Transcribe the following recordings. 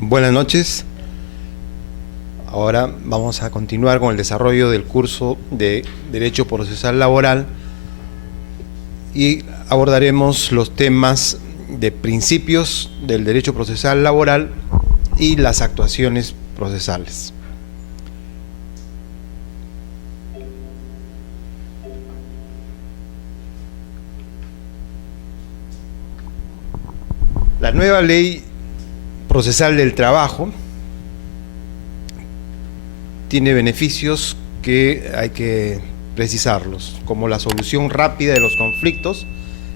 Buenas noches. Ahora vamos a continuar con el desarrollo del curso de Derecho Procesal Laboral y abordaremos los temas de principios del derecho procesal laboral y las actuaciones procesales. La nueva ley procesal del trabajo tiene beneficios que hay que precisarlos, como la solución rápida de los conflictos,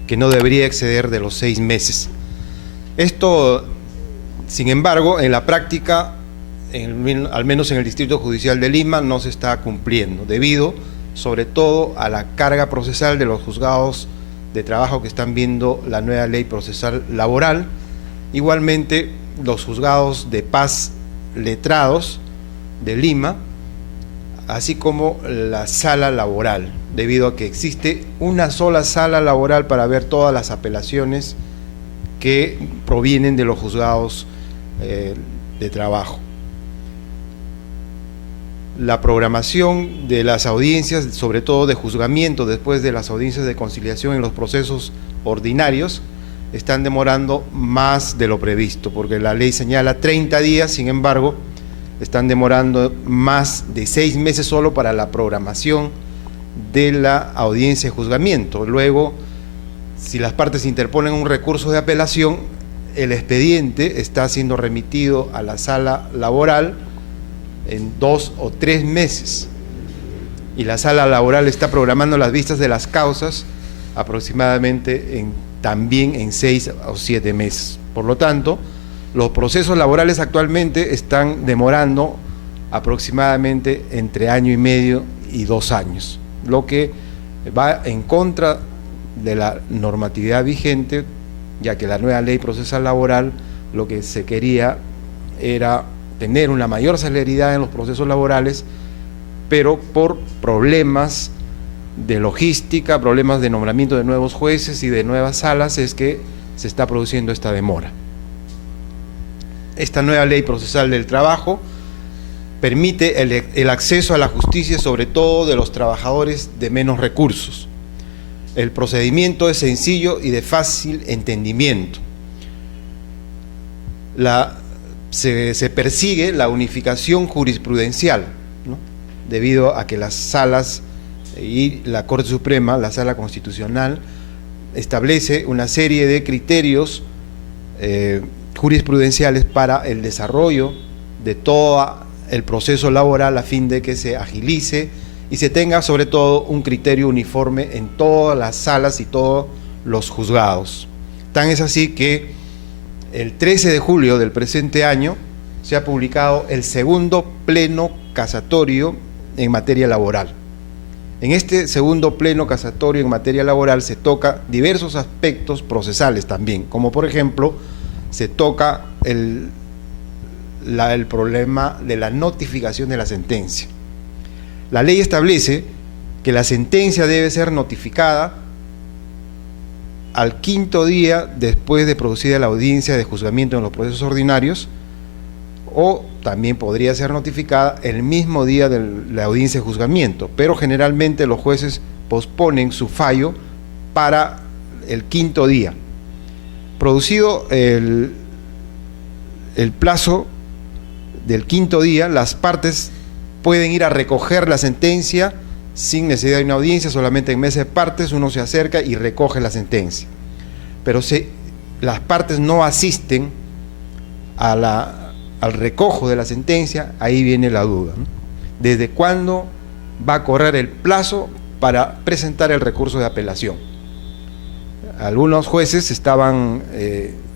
que no debería exceder de los 6 meses. Esto, sin embargo, en la práctica, al menos en el Distrito Judicial de Lima, no se está cumpliendo, debido sobre todo a la carga procesal de los juzgados de trabajo que están viendo la nueva ley procesal laboral. Igualmente, los juzgados de paz letrados de Lima, así como la sala laboral, debido a que existe una sola sala laboral para ver todas las apelaciones que provienen de los juzgados de trabajo. La programación de las audiencias, sobre todo de juzgamiento, después de las audiencias de conciliación en los procesos ordinarios, están demorando más de lo previsto, porque la ley señala 30 días, sin embargo, están demorando más de 6 meses solo para la programación de la audiencia de juzgamiento. Luego, si las partes interponen un recurso de apelación, el expediente está siendo remitido a la sala laboral en 2 o 3 meses, y la sala laboral está programando las vistas de las causas aproximadamente también en 6 o 7 meses. Por lo tanto, los procesos laborales actualmente están demorando aproximadamente entre 1 año y medio y 2 años, lo que va en contra de la normatividad vigente, ya que la nueva ley procesal laboral lo que se quería era tener una mayor celeridad en los procesos laborales, pero por problemas de logística, problemas de nombramiento de nuevos jueces y de nuevas salas, es que se está produciendo esta demora. Esta nueva ley procesal del trabajo permite el acceso a la justicia, sobre todo de los trabajadores de menos recursos. El procedimiento es sencillo y de fácil entendimiento. Se persigue la unificación jurisprudencial, ¿no? Debido a que las salas y la Corte Suprema, la Sala Constitucional, establece una serie de criterios jurisprudenciales para el desarrollo de todo el proceso laboral, a fin de que se agilice y se tenga sobre todo un criterio uniforme en todas las salas y todos los juzgados. Tan es así que el 13 de julio del presente año se ha publicado el segundo pleno casatorio en materia laboral. En este segundo pleno casatorio en materia laboral se toca diversos aspectos procesales también, como por ejemplo se toca el problema de la notificación de la sentencia. La ley establece que la sentencia debe ser notificada al 5.º día después de producida la audiencia de juzgamiento en los procesos ordinarios, o también podría ser notificada el mismo día de la audiencia de juzgamiento, pero generalmente los jueces posponen su fallo para el 5.º día. Producido el plazo del 5.º día, las partes pueden ir a recoger la sentencia sin necesidad de una audiencia, solamente en mesa de partes uno se acerca y recoge la sentencia. Pero si las partes no asisten al recojo de la sentencia, ahí viene la duda, ¿no? ¿Desde cuándo va a correr el plazo para presentar el recurso de apelación? Algunos jueces estaban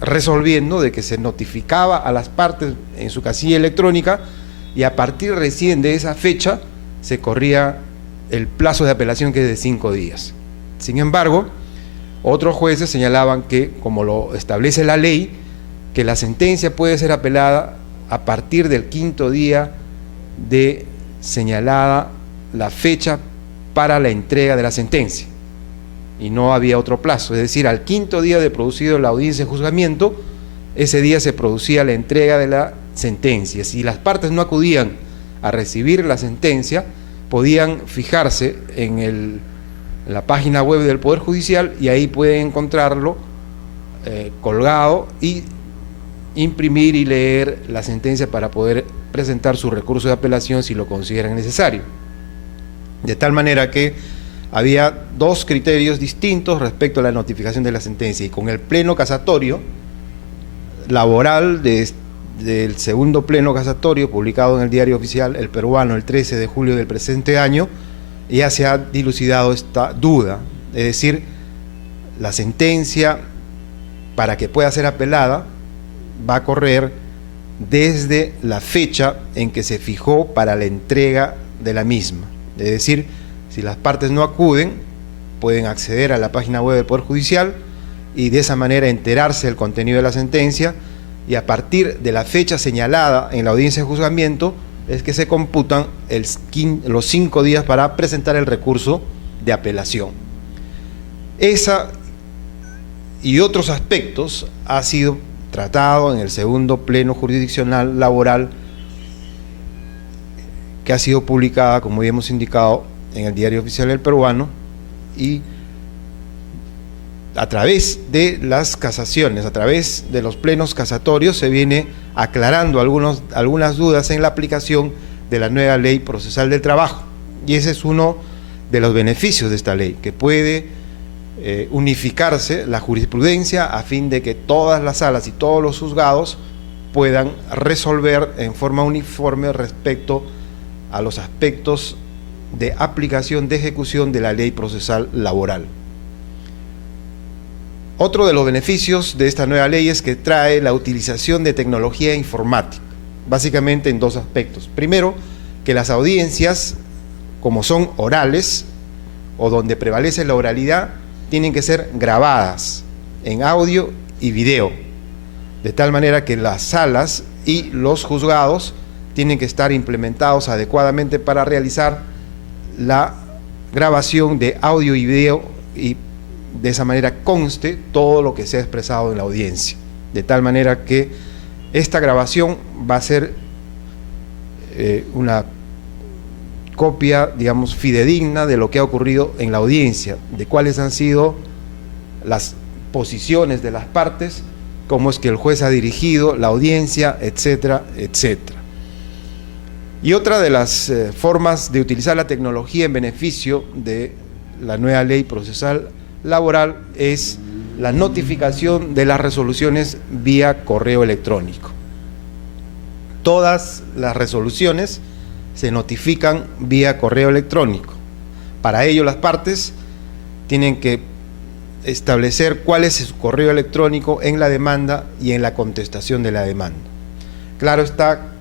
resolviendo de que se notificaba a las partes en su casilla electrónica y a partir recién de esa fecha se corría el plazo de apelación, que es de 5 días. Sin embargo, otros jueces señalaban que, como lo establece la ley, que la sentencia puede ser apelada a partir del 5.º día de señalada la fecha para la entrega de la sentencia, y no había otro plazo. Es decir, al 5.º día de producido la audiencia de juzgamiento, ese día se producía la entrega de la sentencia. Si las partes no acudían a recibir la sentencia, podían fijarse en la página web del Poder Judicial y ahí pueden encontrarlo colgado y imprimir y leer la sentencia para poder presentar su recurso de apelación si lo consideran necesario. De tal manera que había dos criterios distintos respecto a la notificación de la sentencia, y con el pleno casatorio laboral del segundo pleno casatorio publicado en el Diario Oficial El Peruano el 13 de julio del presente año, ya se ha dilucidado esta duda, es decir, la sentencia, para que pueda ser apelada, va a correr desde la fecha en que se fijó para la entrega de la misma. Es decir, si las partes no acuden, pueden acceder a la página web del Poder Judicial y de esa manera enterarse del contenido de la sentencia, y a partir de la fecha señalada en la audiencia de juzgamiento es que se computan los 5 días para presentar el recurso de apelación. Esa y otros aspectos ha sido tratado en el segundo pleno jurisdiccional laboral, que ha sido publicada, como ya hemos indicado, en el Diario Oficial del Peruano, y a través de las casaciones, a través de los plenos casatorios, se viene aclarando algunas dudas en la aplicación de la nueva Ley Procesal del Trabajo, y ese es uno de los beneficios de esta ley, que puede unificarse la jurisprudencia a fin de que todas las salas y todos los juzgados puedan resolver en forma uniforme respecto a los aspectos de aplicación, de ejecución de la Ley Procesal Laboral. Otro de los beneficios de esta nueva ley es que trae la utilización de tecnología informática, básicamente en dos aspectos. Primero, que las audiencias, como son orales o donde prevalece la oralidad, tienen que ser grabadas en audio y video, de tal manera que las salas y los juzgados tienen que estar implementados adecuadamente para realizar la grabación de audio y video, y de esa manera conste todo lo que se ha expresado en la audiencia, de tal manera que esta grabación va a ser una copia, digamos, fidedigna de lo que ha ocurrido en la audiencia, de cuáles han sido las posiciones de las partes, cómo es que el juez ha dirigido la audiencia, etcétera, etcétera. Y otra de las formas de utilizar la tecnología en beneficio de la nueva Ley Procesal Laboral es la notificación de las resoluciones vía correo electrónico. Todas las resoluciones se notifican vía correo electrónico. Para ello las partes tienen que establecer cuál es su correo electrónico en la demanda y en la contestación de la demanda. Claro está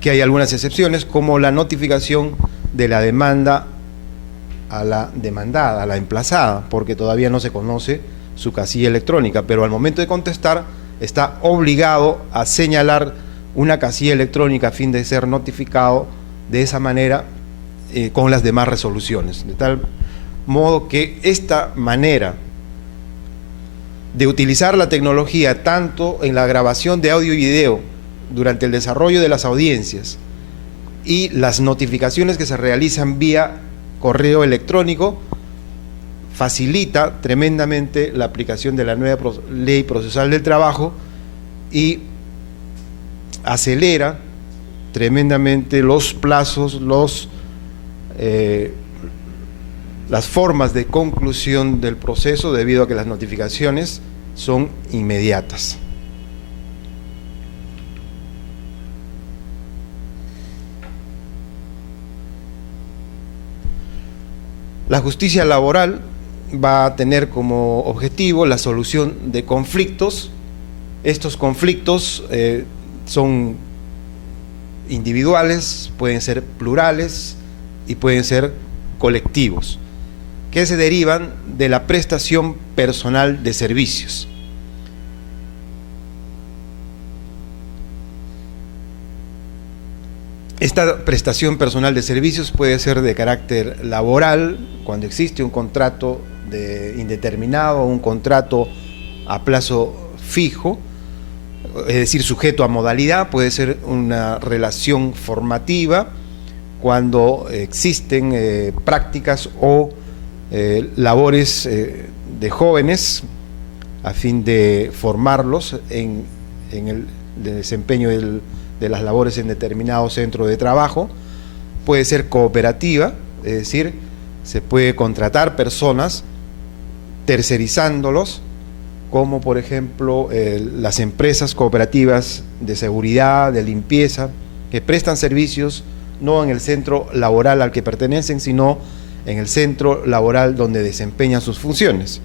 que hay algunas excepciones, como la notificación de la demanda a la demandada, a la emplazada, porque todavía no se conoce su casilla electrónica, pero al momento de contestar está obligado a señalar una casilla electrónica a fin de ser notificado de esa manera con las demás resoluciones, de tal modo que esta manera de utilizar la tecnología tanto en la grabación de audio y video durante el desarrollo de las audiencias y las notificaciones que se realizan vía correo electrónico facilita tremendamente la aplicación de la nueva Ley Procesal del Trabajo y acelera tremendamente los plazos, las formas de conclusión del proceso, debido a que las notificaciones son inmediatas. La justicia laboral va a tener como objetivo la solución de conflictos. Estos conflictos son individuales, pueden ser plurales y pueden ser colectivos, que se derivan de la prestación personal de servicios. Esta prestación personal de servicios puede ser de carácter laboral, cuando existe un contrato indeterminado, un contrato a plazo fijo, es decir, sujeto a modalidad, puede ser una relación formativa cuando existen prácticas o labores de jóvenes a fin de formarlos en el desempeño de las labores en determinado centro de trabajo. Puede ser cooperativa, es decir, se puede contratar personas tercerizándolos, como por ejemplo las empresas cooperativas de seguridad, de limpieza, que prestan servicios no en el centro laboral al que pertenecen, sino en el centro laboral donde desempeñan sus funciones.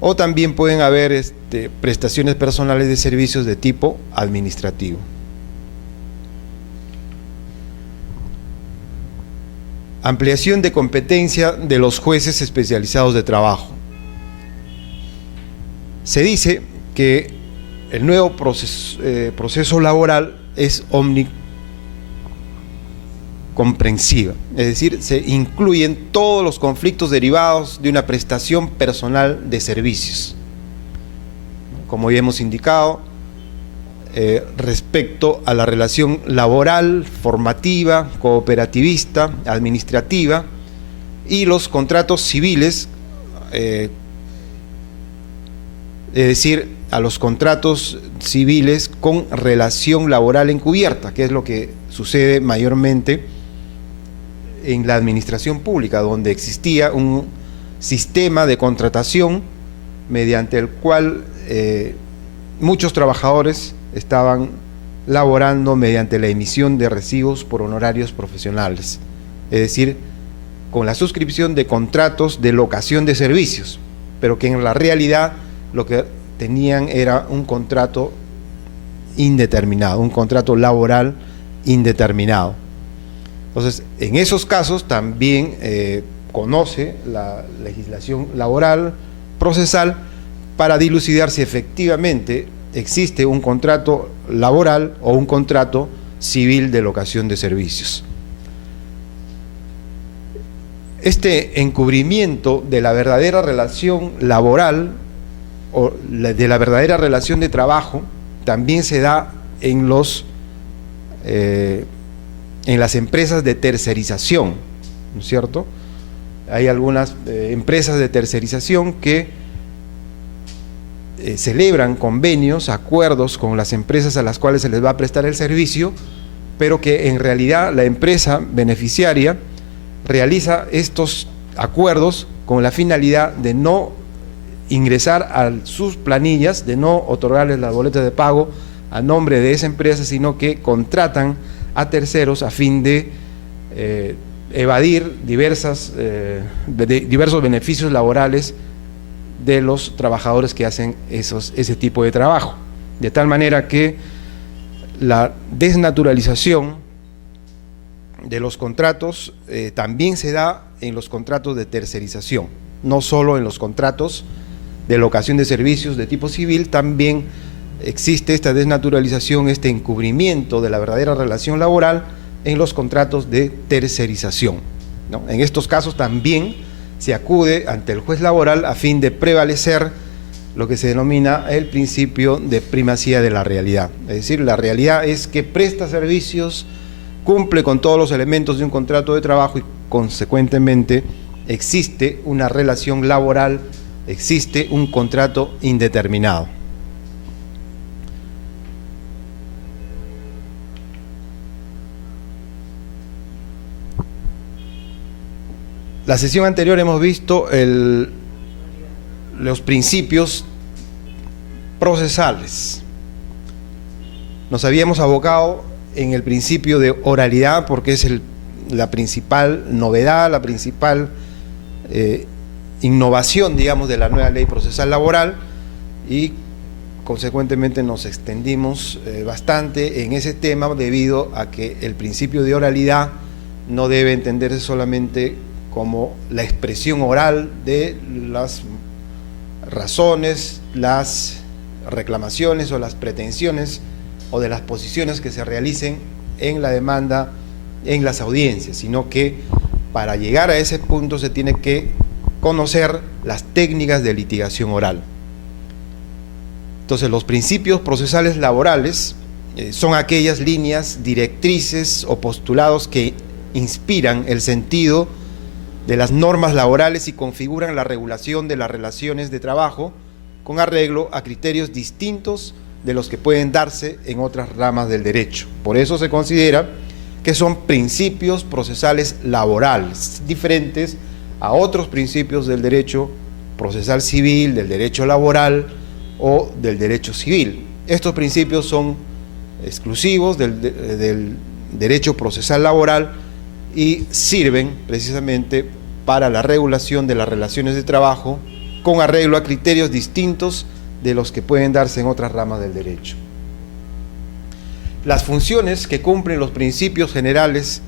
O también pueden haber prestaciones personales de servicios de tipo administrativo. Ampliación de competencia de los jueces especializados de trabajo. Se dice que el nuevo proceso laboral es omnicomprensiva, es decir, se incluyen todos los conflictos derivados de una prestación personal de servicios. Como ya hemos indicado, respecto a la relación laboral, formativa, cooperativista, administrativa y los contratos civiles, es decir, a los contratos civiles con relación laboral encubierta, que es lo que sucede mayormente en la administración pública, donde existía un sistema de contratación mediante el cual muchos trabajadores estaban laborando mediante la emisión de recibos por honorarios profesionales, es decir, con la suscripción de contratos de locación de servicios, pero que en la realidad lo que tenían era un contrato indeterminado, un contrato laboral indeterminado. Entonces, en esos casos también conoce la legislación laboral procesal para dilucidar si efectivamente existe un contrato laboral o un contrato civil de locación de servicios. Este encubrimiento de la verdadera relación laboral o de la verdadera relación de trabajo también se da en las empresas de tercerización, ¿no es cierto? Hay algunas empresas de tercerización que celebran convenios, acuerdos con las empresas a las cuales se les va a prestar el servicio, pero que en realidad la empresa beneficiaria realiza estos acuerdos con la finalidad de no ingresar a sus planillas, de no otorgarles las boletas de pago a nombre de esa empresa, sino que contratan a terceros a fin de evadir diversos beneficios laborales de los trabajadores que hacen ese tipo de trabajo. De tal manera que la desnaturalización de los contratos también se da en los contratos de tercerización, no solo en los contratos de locación de servicios de tipo civil, también existe esta desnaturalización, este encubrimiento de la verdadera relación laboral en los contratos de tercerización, ¿no? En estos casos también se acude ante el juez laboral a fin de prevalecer lo que se denomina el principio de primacía de la realidad. Es decir, la realidad es que presta servicios, cumple con todos los elementos de un contrato de trabajo y consecuentemente existe una relación laboral, existe un contrato indeterminado. La sesión anterior hemos visto los principios procesales. Nos habíamos abocado en el principio de oralidad porque es la principal novedad, la principal innovación, digamos, de la nueva ley procesal laboral, y consecuentemente nos extendimos bastante en ese tema debido a que el principio de oralidad no debe entenderse solamente como la expresión oral de las razones, las reclamaciones o las pretensiones o de las posiciones que se realicen en la demanda, en las audiencias, sino que para llegar a ese punto se tiene que conocer las técnicas de litigación oral. Entonces, los principios procesales laborales son aquellas líneas directrices o postulados que inspiran el sentido de las normas laborales y configuran la regulación de las relaciones de trabajo con arreglo a criterios distintos de los que pueden darse en otras ramas del derecho. Por eso se considera que son principios procesales laborales, diferentes a otros principios del derecho procesal civil, del derecho laboral o del derecho civil. Estos principios son exclusivos del derecho procesal laboral y sirven precisamente para la regulación de las relaciones de trabajo con arreglo a criterios distintos de los que pueden darse en otras ramas del derecho. Las funciones que cumplen los principios generales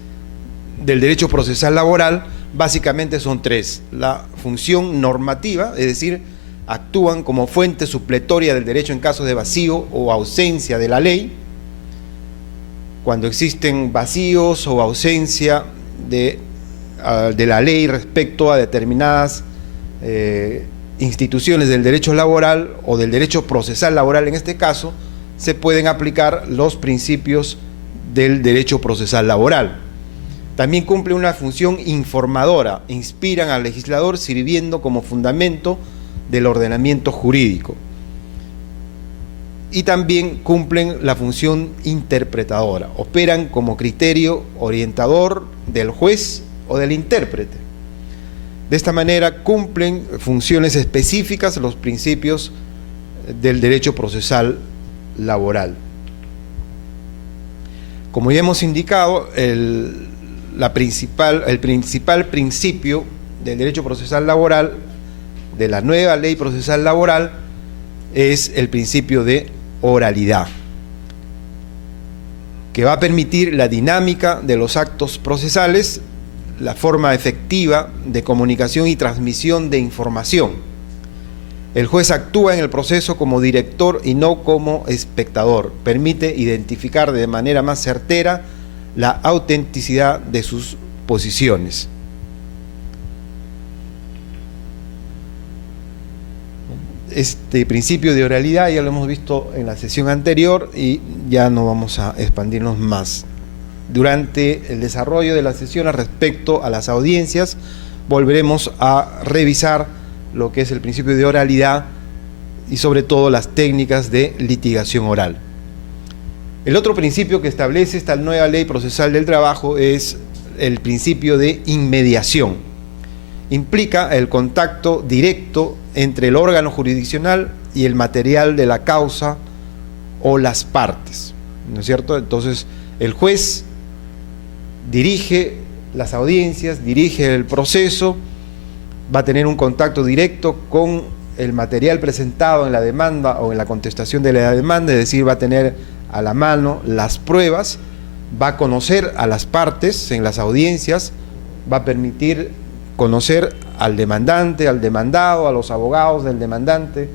del derecho procesal laboral básicamente son tres. La función normativa, es decir, actúan como fuente supletoria del derecho en caso de vacío o ausencia de la ley. Cuando existen vacíos o ausencia de la ley respecto a determinadas instituciones del derecho laboral o del derecho procesal laboral en este caso, se pueden aplicar los principios del derecho procesal laboral. También cumple una función informadora, inspiran al legislador sirviendo como fundamento del ordenamiento jurídico. Y también cumplen la función interpretadora, operan como criterio orientador del juez o del intérprete. De esta manera cumplen funciones específicas los principios del derecho procesal laboral. Como ya hemos indicado, el principal principio del derecho procesal laboral, de la nueva ley procesal laboral, es el principio de oralidad, que va a permitir la dinámica de los actos procesales, la forma efectiva de comunicación y transmisión de información. El juez actúa en el proceso como director y no como espectador. Permite identificar de manera más certera la autenticidad de sus posiciones. Este principio de oralidad ya lo hemos visto en la sesión anterior y ya no vamos a expandirnos más. Durante el desarrollo de la sesión respecto a las audiencias, volveremos a revisar lo que es el principio de oralidad y sobre todo las técnicas de litigación oral. El otro principio que establece esta nueva ley procesal del trabajo es el principio de inmediación. Implica el contacto directo entre el órgano jurisdiccional y el material de la causa o las partes, ¿no es cierto? Entonces, el juez dirige las audiencias, dirige el proceso, va a tener un contacto directo con el material presentado en la demanda o en la contestación de la demanda, es decir, va a tener a la mano las pruebas, va a conocer a las partes en las audiencias, va a permitir conocer al demandante, al demandado, a los abogados del demandante,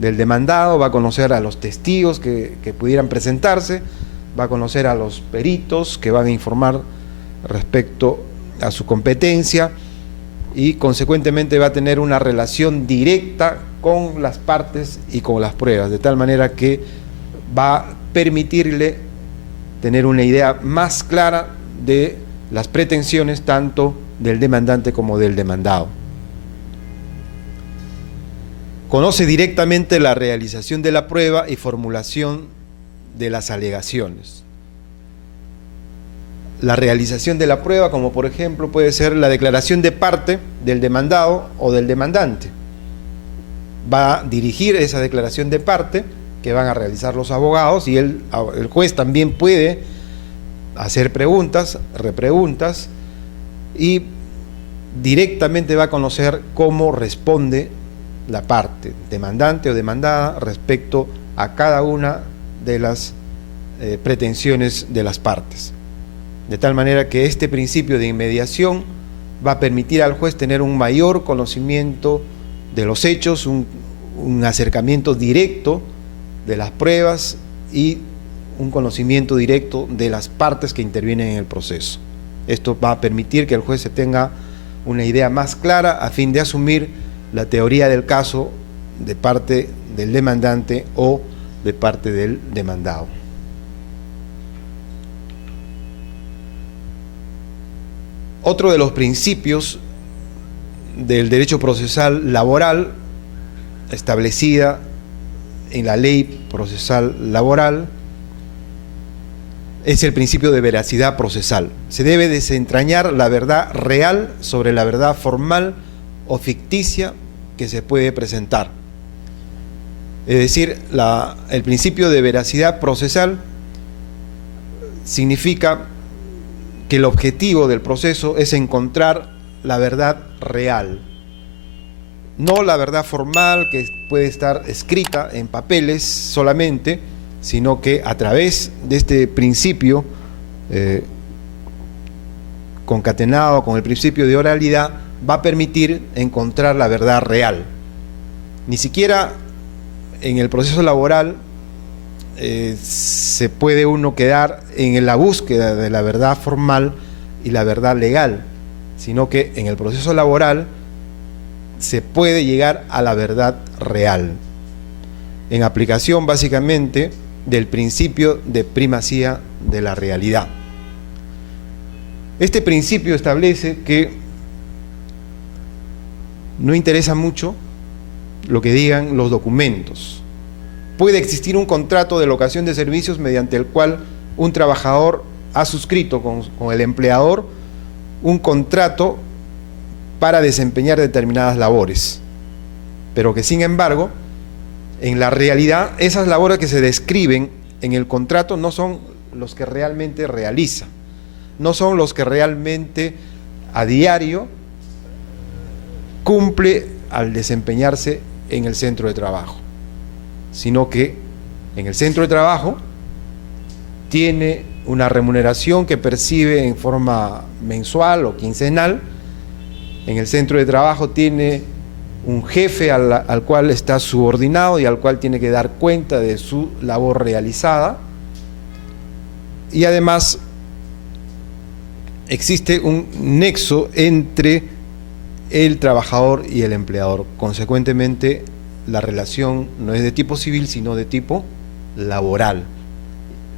del demandado, va a conocer a los testigos que pudieran presentarse, va a conocer a los peritos que van a informar respecto a su competencia y consecuentemente va a tener una relación directa con las partes y con las pruebas, de tal manera que va a permitirle tener una idea más clara de las pretensiones tanto del demandante como del demandado. Conoce directamente la realización de la prueba y formulación de las alegaciones. La realización de la prueba, como por ejemplo puede ser la declaración de parte del demandado o del demandante. Va a dirigir esa declaración de parte que van a realizar los abogados y el juez también puede hacer preguntas, repreguntas y directamente va a conocer cómo responde la parte demandante o demandada respecto a cada una de las pretensiones de las partes. De tal manera que este principio de inmediación va a permitir al juez tener un mayor conocimiento de los hechos, un acercamiento directo de las pruebas y un conocimiento directo de las partes que intervienen en el proceso. Esto va a permitir que el juez se tenga una idea más clara a fin de asumir la teoría del caso de parte del demandante o de parte del demandado. Otro de los principios del derecho procesal laboral establecida en la ley procesal laboral es el principio de veracidad procesal. Se debe desentrañar la verdad real sobre la verdad formal o ficticia que se puede presentar. Es decir, el principio de veracidad procesal significa que el objetivo del proceso es encontrar la verdad real, no la verdad formal que puede estar escrita en papeles solamente, sino que a través de este principio concatenado con el principio de oralidad va a permitir encontrar la verdad real. Ni siquiera en el proceso laboral se puede uno quedar en la búsqueda de la verdad formal y la verdad legal, sino que en el proceso laboral se puede llegar a la verdad real, en aplicación básicamente del principio de primacía de la realidad. Este principio establece que no interesa mucho lo que digan los documentos. Puede existir un contrato de locación de servicios mediante el cual un trabajador ha suscrito con el empleador un contrato para desempeñar determinadas labores, pero que sin embargo, en la realidad, esas labores que se describen en el contrato no son los que realmente realiza, no son los que realmente a diario cumple al desempeñarse en el centro de trabajo, sino que en el centro de trabajo tiene una remuneración que percibe en forma mensual o quincenal. En el centro de trabajo tiene un jefe al cual está subordinado y al cual tiene que dar cuenta de su labor realizada, y además existe un nexo entre el trabajador y el empleador. Consecuentemente, la relación no es de tipo civil, sino de tipo laboral.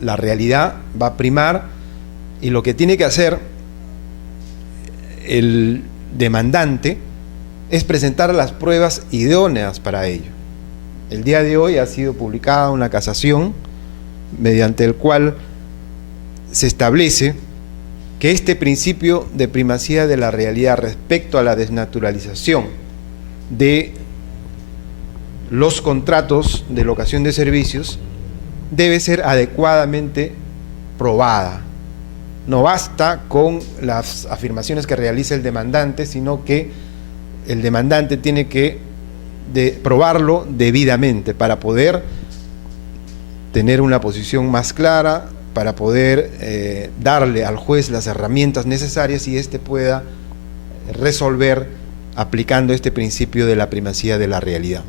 La realidad va a primar y lo que tiene que hacer el demandante es presentar las pruebas idóneas para ello. El día de hoy ha sido publicada una casación mediante el cual se establece que este principio de primacía de la realidad respecto a la desnaturalización de los contratos de locación de servicios debe ser adecuadamente probada. No basta con las afirmaciones que realiza el demandante, sino que el demandante tiene que probarlo debidamente para poder tener una posición más clara, para poder darle al juez las herramientas necesarias y éste pueda resolver aplicando este principio de la primacía de la realidad.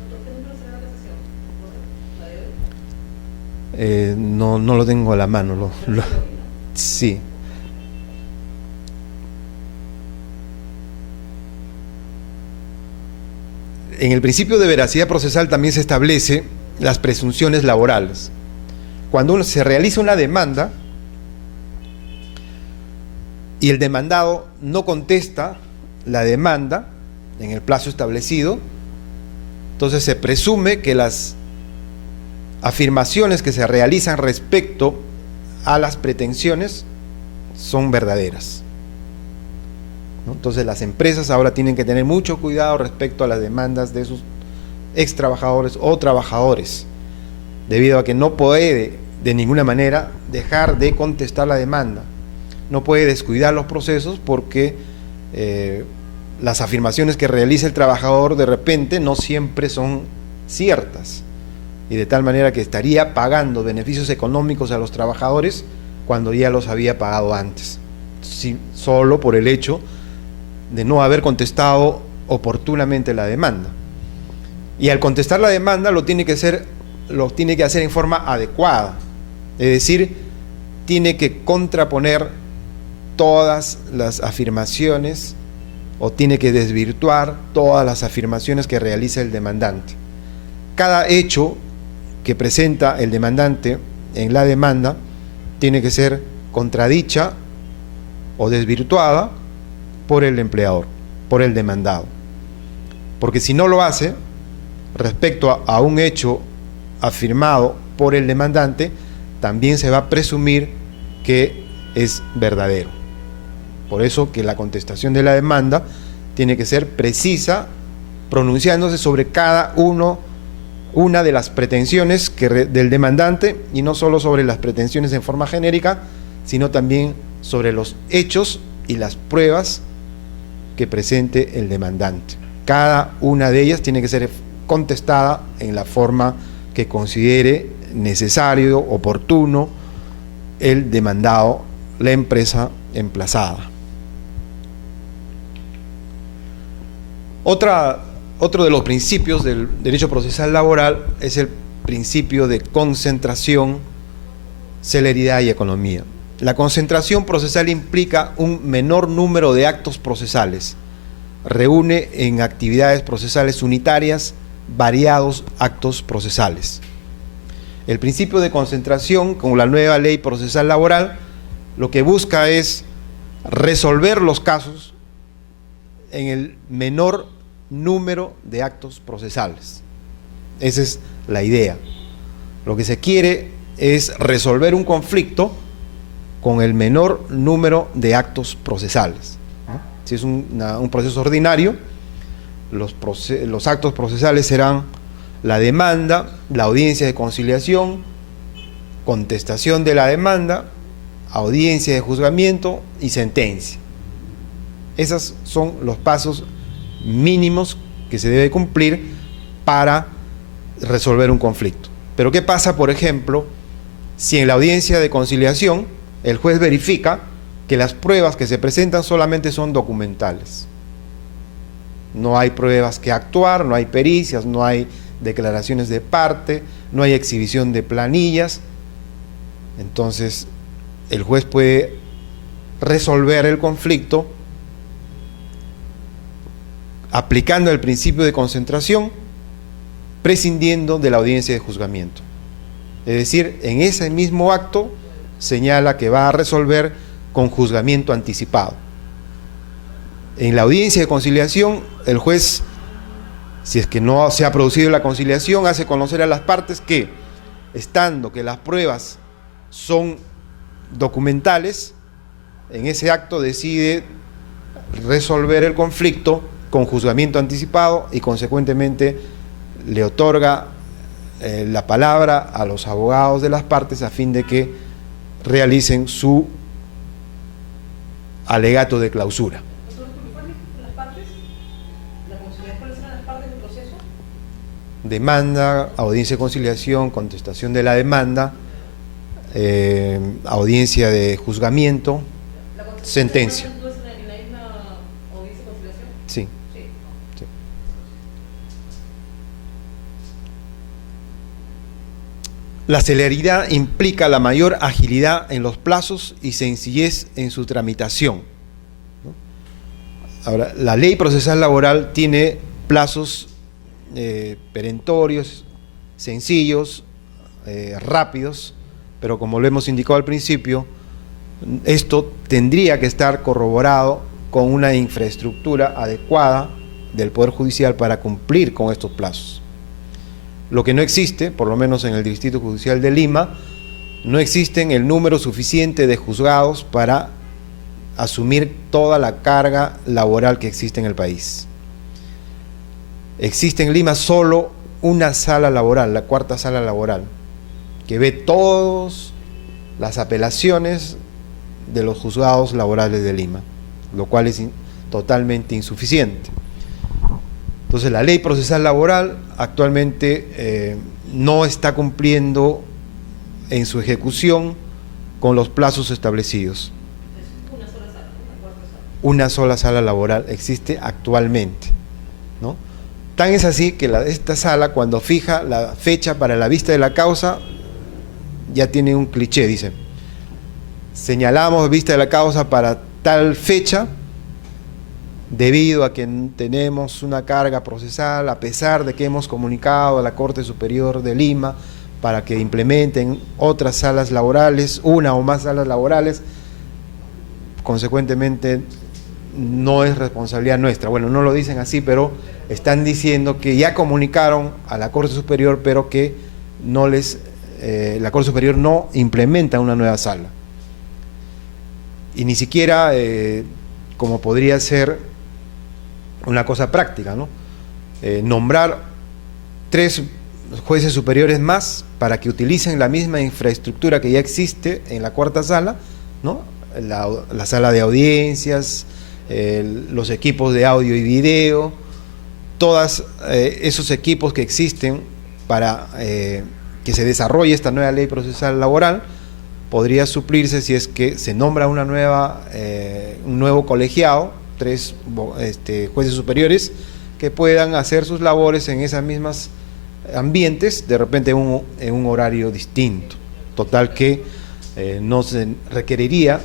No lo tengo a la mano. Sí. En el principio de veracidad procesal también se establece las presunciones laborales. Cuando se realiza una demanda y el demandado no contesta la demanda en el plazo establecido, entonces se presume que las afirmaciones que se realizan respecto a las pretensiones son verdaderas, ¿no? Entonces las empresas ahora tienen que tener mucho cuidado respecto a las demandas de sus ex trabajadores o trabajadores, debido a que no puede de ninguna manera dejar de contestar la demanda, no puede descuidar los procesos porque las afirmaciones que realiza el trabajador de repente no siempre son ciertas, y de tal manera que estaría pagando beneficios económicos a los trabajadores cuando ya los había pagado antes, solo por el hecho de no haber contestado oportunamente la demanda. Y al contestar la demanda lo tiene que hacer en forma adecuada, es decir, tiene que contraponer todas las afirmaciones o tiene que desvirtuar todas las afirmaciones que realiza el demandante. cada hecho que presenta el demandante en la demanda tiene que ser contradicha o desvirtuada por el empleador, por el demandado. Porque si no lo hace, respecto a un hecho afirmado por el demandante, también se va a presumir que es verdadero. Por eso que la contestación de la demanda tiene que ser precisa, pronunciándose sobre cada una de las pretensiones del demandante, y no solo sobre las pretensiones en forma genérica, sino también sobre los hechos y las pruebas que presente el demandante. Cada una de ellas tiene que ser contestada en la forma que considere necesario, oportuno, el demandado, la empresa emplazada. Otro de los principios del derecho procesal laboral es el principio de concentración, celeridad y economía. La concentración procesal implica un menor número de actos procesales, reúne en actividades procesales unitarias variados actos procesales. El principio de concentración, con la nueva ley procesal laboral, lo que busca es resolver los casos en el menor número de actos procesales. Esa es la idea. Lo que se quiere es resolver un conflicto con el menor número de actos procesales, ¿no? Si es un proceso ordinario, los actos procesales serán la demanda, la audiencia de conciliación, contestación de la demanda, audiencia de juzgamiento y sentencia. Esos son los pasos mínimos que se debe cumplir para resolver un conflicto. Pero ¿qué pasa, por ejemplo, si en la audiencia de conciliación el juez verifica que las pruebas que se presentan solamente son documentales? No hay pruebas que actuar, no hay pericias, no hay declaraciones de parte, no hay exhibición de planillas. Entonces, el juez puede resolver el conflicto aplicando el principio de concentración, prescindiendo de la audiencia de juzgamiento. Es decir, en ese mismo acto señala que va a resolver con juzgamiento anticipado. En la audiencia de conciliación, el juez, si es que no se ha producido la conciliación, hace conocer a las partes que, estando que las pruebas son documentales, en ese acto decide resolver el conflicto con juzgamiento anticipado y consecuentemente le otorga la palabra a los abogados de las partes a fin de que realicen su alegato de clausura. ¿Las partes? ¿Cuáles eran las partes del proceso? Demanda, audiencia de conciliación, contestación de la demanda, audiencia de juzgamiento, sentencia. ¿No es en la misma audiencia de conciliación? Sí. Sí. La celeridad implica la mayor agilidad en los plazos y sencillez en su tramitación, ¿no? Ahora, la ley procesal laboral tiene plazos perentorios, sencillos, rápidos, pero como lo hemos indicado al principio, esto tendría que estar corroborado con una infraestructura adecuada del Poder Judicial para cumplir con estos plazos. Lo que no existe, por lo menos en el Distrito Judicial de Lima, no existen el número suficiente de juzgados para asumir toda la carga laboral que existe en el país. Existe en Lima solo una sala laboral, la cuarta sala laboral, que ve todas las apelaciones de los juzgados laborales de Lima, lo cual es totalmente insuficiente. Entonces, la ley procesal laboral actualmente no está cumpliendo en su ejecución con los plazos establecidos. Una sola sala, una cuarta sala. Una sola sala laboral existe actualmente, ¿no? Tan es así que esta sala, cuando fija la fecha para la vista de la causa, ya tiene un cliché, dice: señalamos vista de la causa para tal fecha debido a que tenemos una carga procesal, a pesar de que hemos comunicado a la Corte Superior de Lima para que implementen otras salas laborales, una o más salas laborales, consecuentemente no es responsabilidad nuestra. Bueno, no lo dicen así, pero están diciendo que ya comunicaron a la Corte Superior, pero que no la Corte Superior no implementa una nueva sala. Y ni siquiera, como podría ser una cosa práctica, ¿no? Nombrar 3 jueces superiores más para que utilicen la misma infraestructura que ya existe en la cuarta sala, ¿no? La sala de audiencias, los equipos de audio y video, todos esos equipos que existen para que se desarrolle esta nueva ley procesal laboral, podría suplirse si es que se nombra un nuevo colegiado, 3 jueces superiores que puedan hacer sus labores en esas mismas ambientes, de repente en un horario distinto, total que no se requeriría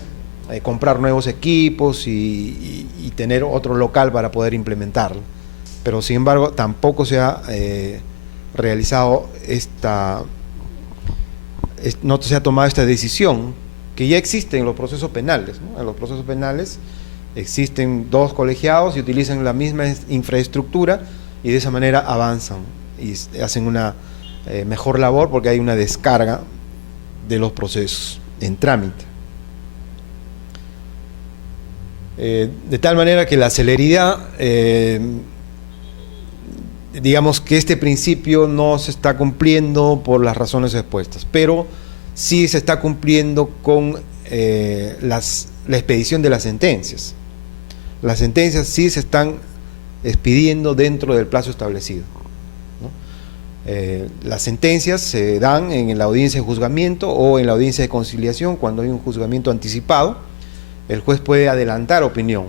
comprar nuevos equipos y tener otro local para poder implementarlo. Pero sin embargo tampoco se ha realizado no se ha tomado esta decisión que ya existe en los procesos penales, ¿no? En los procesos penales existen 2 colegiados y utilizan la misma infraestructura y de esa manera avanzan y hacen una mejor labor porque hay una descarga de los procesos en trámite. De tal manera que la celeridad, digamos que este principio no se está cumpliendo por las razones expuestas, pero sí se está cumpliendo con la expedición de las sentencias. Las sentencias sí se están expidiendo dentro del plazo establecido, ¿no? Las sentencias se dan en la audiencia de juzgamiento o en la audiencia de conciliación cuando hay un juzgamiento anticipado. El juez puede adelantar opinión.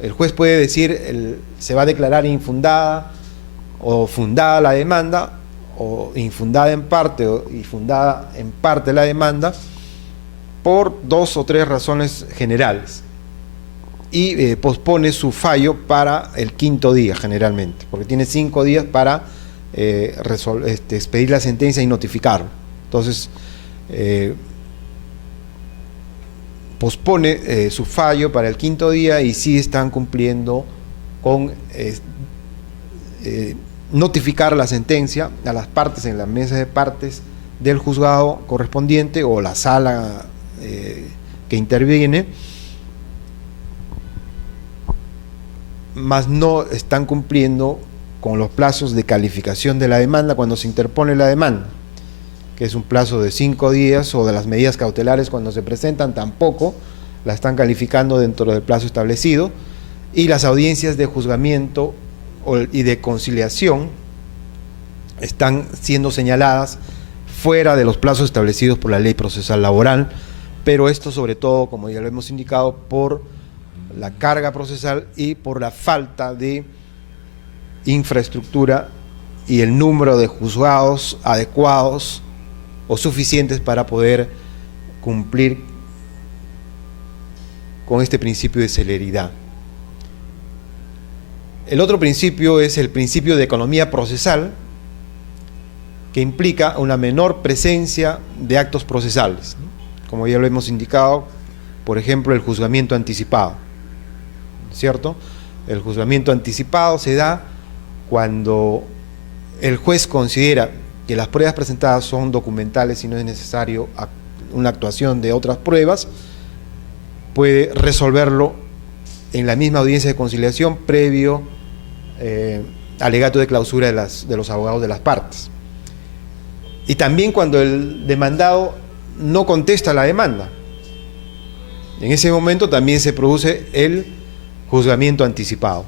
El juez puede decir se va a declarar infundada o fundada la demanda, o infundada en parte y fundada en parte la demanda, por 2 o 3 razones generales, y pospone su fallo para el 5.º día generalmente, porque tiene 5 días para expedir la sentencia y notificarlo. Entonces pospone su fallo para el 5.º día y sí están cumpliendo con notificar la sentencia a las partes en la mesa de partes del juzgado correspondiente o la sala que interviene, mas no están cumpliendo con los plazos de calificación de la demanda cuando se interpone la demanda, que es un plazo de 5 días, o de las medidas cautelares cuando se presentan, tampoco la están calificando dentro del plazo establecido, y las audiencias de juzgamiento y de conciliación están siendo señaladas fuera de los plazos establecidos por la ley procesal laboral, pero esto sobre todo, como ya lo hemos indicado, por la carga procesal y por la falta de infraestructura y el número de juzgados adecuados o suficientes para poder cumplir con este principio de celeridad. El otro principio es el principio de economía procesal, que implica una menor presencia de actos procesales, ¿no? Como ya lo hemos indicado, por ejemplo, el juzgamiento anticipado, ¿cierto? El juzgamiento anticipado se da cuando el juez considera que las pruebas presentadas son documentales y no es necesario una actuación de otras pruebas, puede resolverlo en la misma audiencia de conciliación previo alegato de clausura de los abogados de las partes. Y también cuando el demandado no contesta la demanda, en ese momento también se produce el juzgamiento anticipado,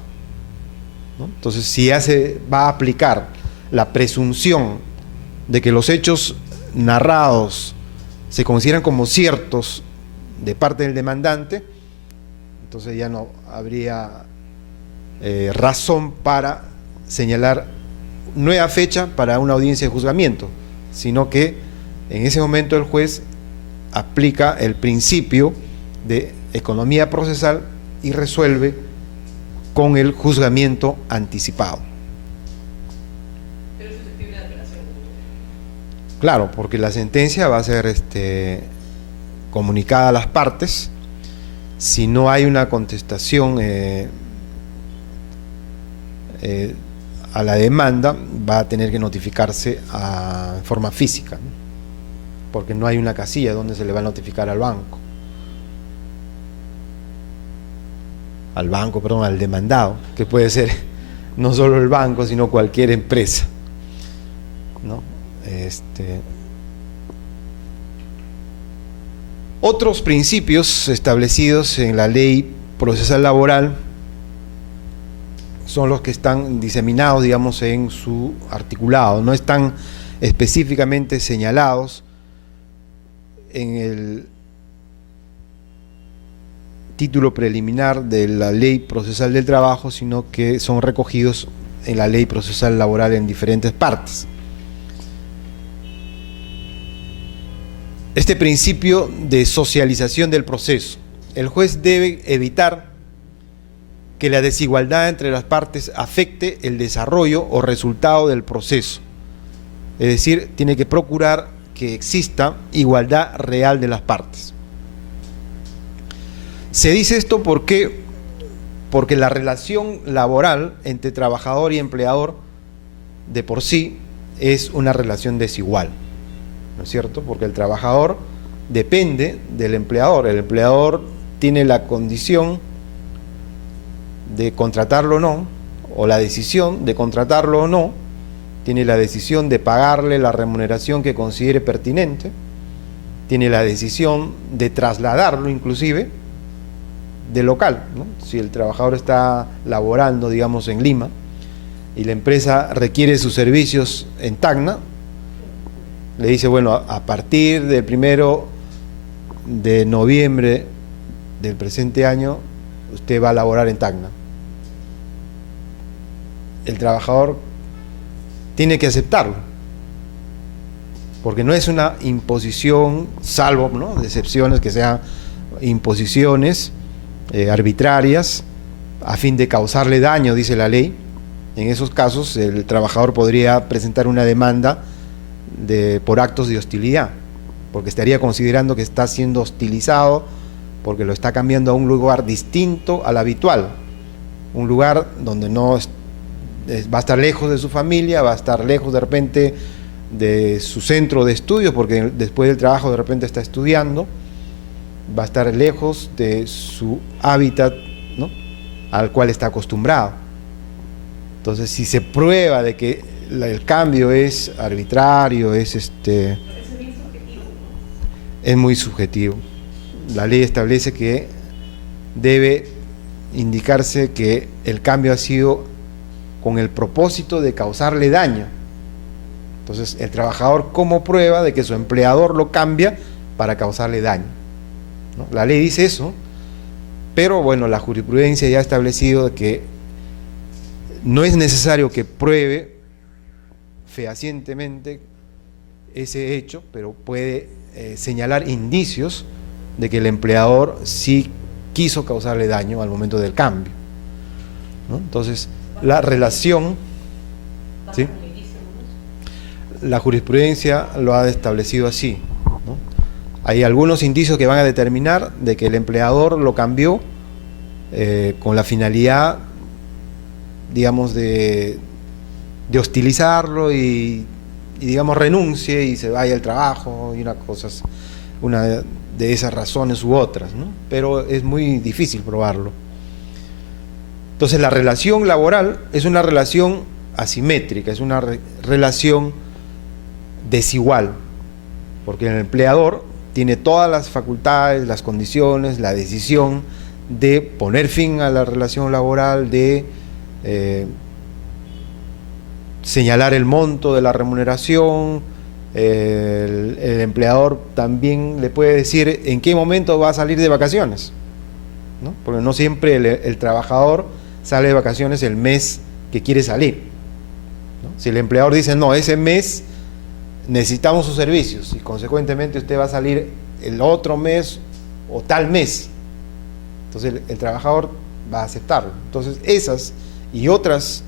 ¿no? Entonces, si ya se va a aplicar la presunción de que los hechos narrados se consideran como ciertos de parte del demandante, entonces ya no habría razón para señalar nueva fecha para una audiencia de juzgamiento, sino que en ese momento el juez aplica el principio de economía procesal y resuelve con el juzgamiento anticipado. Pero es susceptible de apelación. Claro, porque la sentencia va a ser comunicada a las partes. Si no hay una contestación a la demanda, va a tener que notificarse en forma física, ¿no? Porque no hay una casilla donde se le va a notificar al banco, perdón, al demandado, que puede ser no solo el banco, sino cualquier empresa, ¿no? Otros principios establecidos en la ley procesal laboral son los que están diseminados, digamos, en su articulado, no están específicamente señalados en el título preliminar de la ley procesal del trabajo, sino que son recogidos en la ley procesal laboral en diferentes partes. Este principio de socialización del proceso, el juez debe evitar que la desigualdad entre las partes afecte el desarrollo o resultado del proceso. Es decir, tiene que procurar que exista igualdad real de las partes. Se dice esto porque la relación laboral entre trabajador y empleador de por sí es una relación desigual, ¿no es cierto? Porque el trabajador depende del empleador. El empleador tiene la condición de contratarlo o no, o la decisión de contratarlo o no, tiene la decisión de pagarle la remuneración que considere pertinente, tiene la decisión de trasladarlo inclusive de local, ¿no? Si el trabajador está laborando, digamos, en Lima y la empresa requiere sus servicios en Tacna, le dice, bueno, a partir del 1 de noviembre del presente año usted va a laborar en Tacna. El trabajador tiene que aceptarlo, porque no es una imposición, salvo, ¿no?, de excepciones que sean imposiciones arbitrarias a fin de causarle daño, dice la ley. En esos casos el trabajador podría presentar una demanda por actos de hostilidad, porque estaría considerando que está siendo hostilizado porque lo está cambiando a un lugar distinto al habitual, un lugar donde no va a estar lejos de su familia, va a estar lejos de repente de su centro de estudio, porque después del trabajo de repente está estudiando, va a estar lejos de su hábitat, ¿no?, al cual está acostumbrado. Entonces, si se prueba de que el cambio es arbitrario, es bien subjetivo, ¿no? Es muy subjetivo. La ley establece que debe indicarse que el cambio ha sido con el propósito de causarle daño. Entonces, el trabajador, ¿cómo prueba de que su empleador lo cambia para causarle daño? ¿No? La ley dice eso, pero bueno, la jurisprudencia ya ha establecido que no es necesario que pruebe fehacientemente ese hecho, pero puede señalar indicios de que el empleador sí quiso causarle daño al momento del cambio, ¿no? Entonces, la relación, ¿sí?, la jurisprudencia lo ha establecido así, ¿no? Hay algunos indicios que van a determinar de que el empleador lo cambió con la finalidad, digamos, de hostilizarlo y digamos renuncie y se vaya al trabajo y una de esas razones u otras, ¿no? Pero es muy difícil probarlo. Entonces, la relación laboral es una relación asimétrica, es una relación desigual, porque el empleador tiene todas las facultades, las condiciones, la decisión de poner fin a la relación laboral, de señalar el monto de la remuneración. El empleador también le puede decir en qué momento va a salir de vacaciones, ¿no? Porque no siempre el trabajador sale de vacaciones el mes que quiere salir, ¿no? Si el empleador dice, no, ese mes necesitamos sus servicios y consecuentemente usted va a salir el otro mes o tal mes, entonces el trabajador va a aceptarlo. Entonces, esas y otras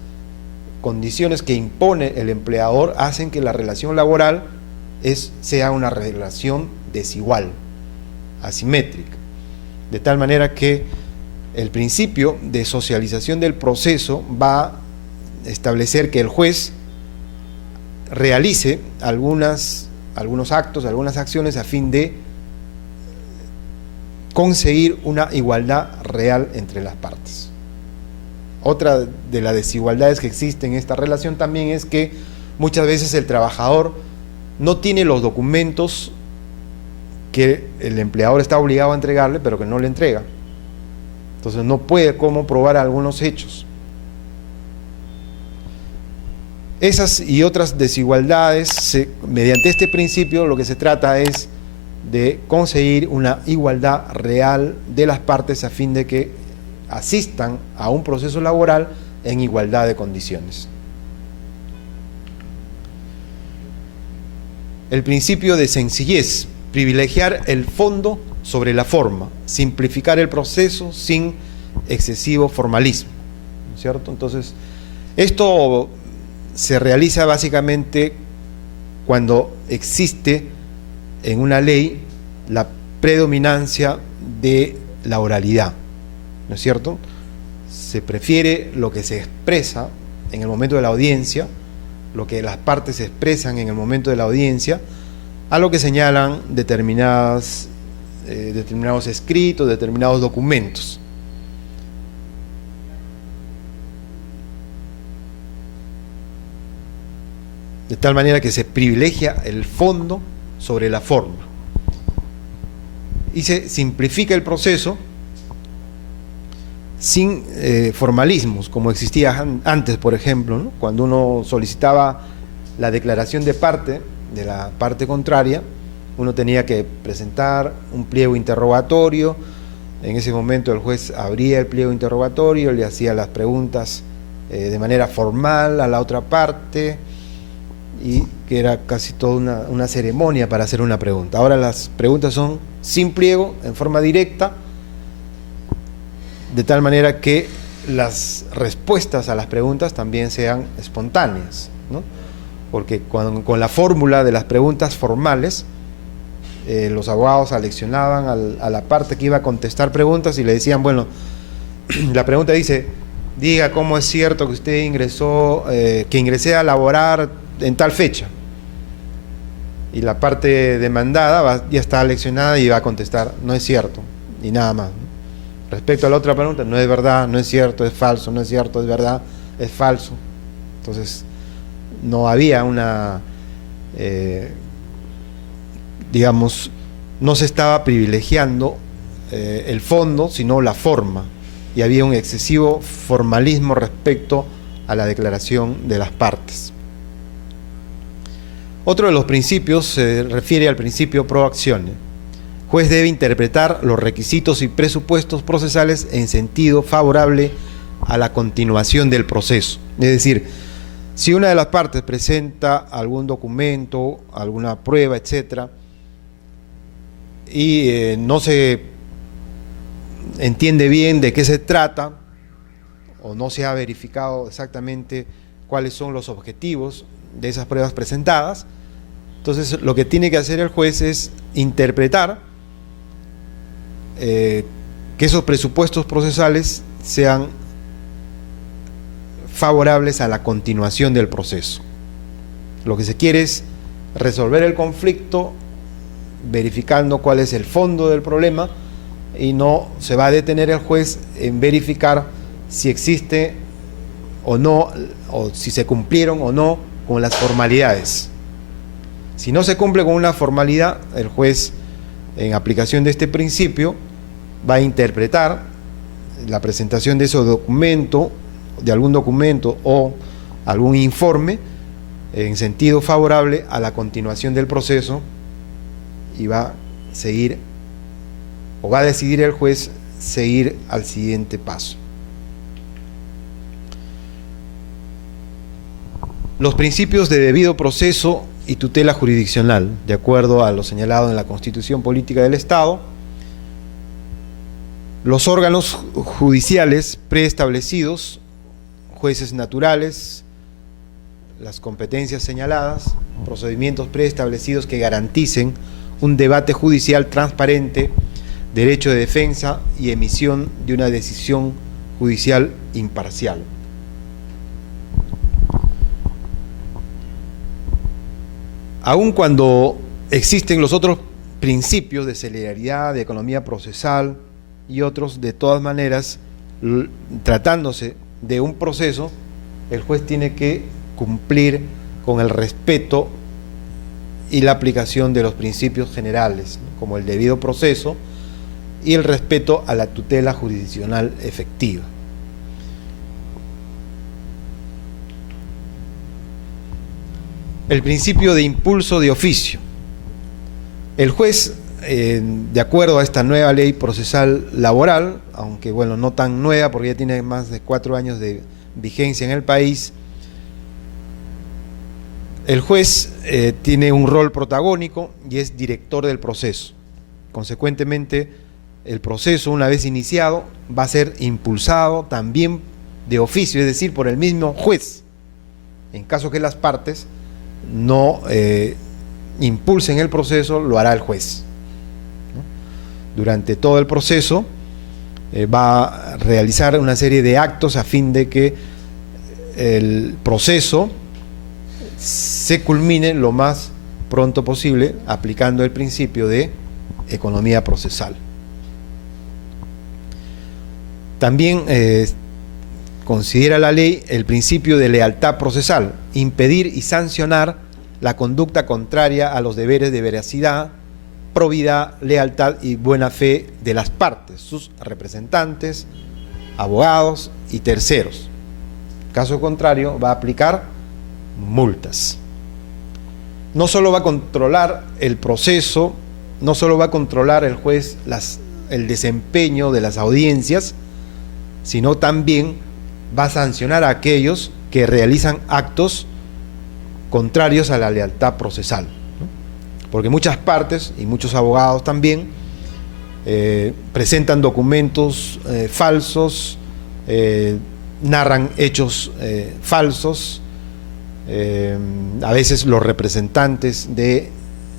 condiciones que impone el empleador hacen que la relación laboral sea una relación desigual, asimétrica, de tal manera que el principio de socialización del proceso va a establecer que el juez realice algunos actos, algunas acciones a fin de conseguir una igualdad real entre las partes. Otra de las desigualdades que existen en esta relación también es que muchas veces el trabajador no tiene los documentos que el empleador está obligado a entregarle, pero que no le entrega. Entonces no puede cómo probar algunos hechos. Esas y otras desigualdades, mediante este principio lo que se trata es de conseguir una igualdad real de las partes a fin de que asistan a un proceso laboral en igualdad de condiciones. El principio de sencillez, privilegiar el fondo sobre la forma, simplificar el proceso sin excesivo formalismo, ¿cierto? Entonces, esto se realiza básicamente cuando existe en una ley la predominancia de la oralidad, ¿no es cierto? Se prefiere lo que se expresa en el momento de la audiencia, lo que las partes expresan en el momento de la audiencia, a lo que señalan determinados escritos, determinados documentos. De tal manera que se privilegia el fondo sobre la forma. Y se simplifica el proceso sin formalismos, como existía antes, por ejemplo, ¿no? Cuando uno solicitaba la declaración de parte, de la parte contraria, uno tenía que presentar un pliego interrogatorio. En ese momento el juez abría el pliego interrogatorio, le hacía las preguntas de manera formal a la otra parte, y que era casi toda una ceremonia para hacer una pregunta. Ahora las preguntas son sin pliego, en forma directa, de tal manera que las respuestas a las preguntas también sean espontáneas, ¿no? Porque con la fórmula de las preguntas formales, los abogados aleccionaban a la parte que iba a contestar preguntas y le decían, bueno, la pregunta dice, diga cómo es cierto que usted que ingresé a laborar en tal fecha. Y la parte demandada ya está aleccionada y va a contestar, no es cierto, y nada más, ¿no? Respecto a la otra pregunta, no es verdad, no es cierto, es falso, no es cierto, es verdad, es falso. Entonces, no había no se estaba privilegiando el fondo, sino la forma, y había un excesivo formalismo respecto a la declaración de las partes. Otro de los principios se refiere al principio pro actione. Juez debe interpretar los requisitos y presupuestos procesales en sentido favorable a la continuación del proceso. Es decir, si una de las partes presenta algún documento, alguna prueba, etcétera, y no se entiende bien de qué se trata, o no se ha verificado exactamente cuáles son los objetivos de esas pruebas presentadas, entonces lo que tiene que hacer el juez es interpretar que esos presupuestos procesales sean favorables a la continuación del proceso. Lo que se quiere es resolver el conflicto verificando cuál es el fondo del problema, y no se va a detener el juez en verificar si existe o no, o si se cumplieron o no con las formalidades. Si no se cumple con una formalidad, el juez, en aplicación de este principio, va a interpretar la presentación de ese documento, de algún documento o algún informe en sentido favorable a la continuación del proceso, y va a seguir, o va a decidir el juez seguir al siguiente paso. Los principios de debido proceso y tutela jurisdiccional, de acuerdo a lo señalado en la Constitución Política del Estado, Los órganos judiciales preestablecidos, jueces naturales, las competencias señaladas, procedimientos preestablecidos que garanticen un debate judicial transparente, derecho de defensa y emisión de una decisión judicial imparcial. Aun cuando existen los otros principios de celeridad, de economía procesal y otros, de todas maneras, tratándose de un proceso, el juez tiene que cumplir con el respeto y la aplicación de los principios generales, ¿no?, como el debido proceso y el respeto a la tutela jurisdiccional efectiva. El principio de impulso de oficio. El juez, de acuerdo a esta nueva ley procesal laboral, aunque bueno, no tan nueva porque ya tiene más de 4 años de vigencia en el país, el juez tiene un rol protagónico y es director del proceso. Consecuentemente, el proceso, una vez iniciado, va a ser impulsado también de oficio, es decir, por el mismo juez, en caso que las partes no impulsen el proceso, lo hará el juez, ¿no? Durante todo el proceso va a realizar una serie de actos a fin de que el proceso se culmine lo más pronto posible aplicando el principio de economía procesal. También considera la ley el principio de lealtad procesal, impedir y sancionar la conducta contraria a los deberes de veracidad, probidad, lealtad y buena fe de las partes, sus representantes, abogados y terceros. Caso contrario, va a aplicar multas. No solo va a controlar el proceso, no solo va a controlar el juez el desempeño de las audiencias, sino también va a sancionar a aquellos que realizan actos contrarios a la lealtad procesal, ¿no? Porque muchas partes y muchos abogados también presentan documentos falsos, narran hechos falsos, a veces los representantes de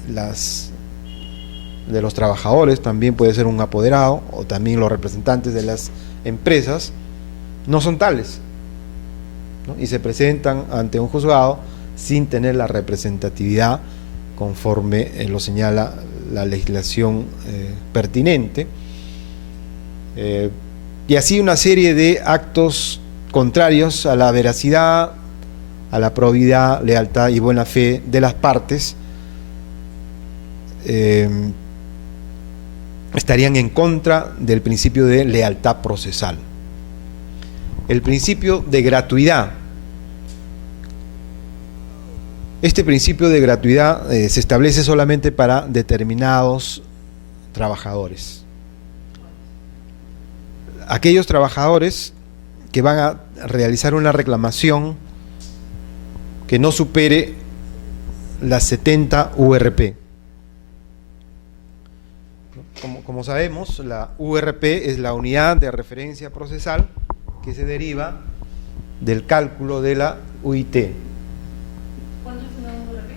los trabajadores, también puede ser un apoderado, o también los representantes de las empresas, no son tales, ¿no? Y se presentan ante un juzgado sin tener la representatividad conforme lo señala la legislación pertinente, y así una serie de actos contrarios a la veracidad, a la probidad, lealtad y buena fe de las partes estarían en contra del principio de lealtad procesal. El principio de gratuidad. Este principio de gratuidad se establece solamente para determinados trabajadores. Aquellos trabajadores que van a realizar una reclamación que no supere las 70 URP. Como sabemos, la URP es la unidad de referencia procesal que se deriva del cálculo de la UIT. ¿Cuánto es una URP?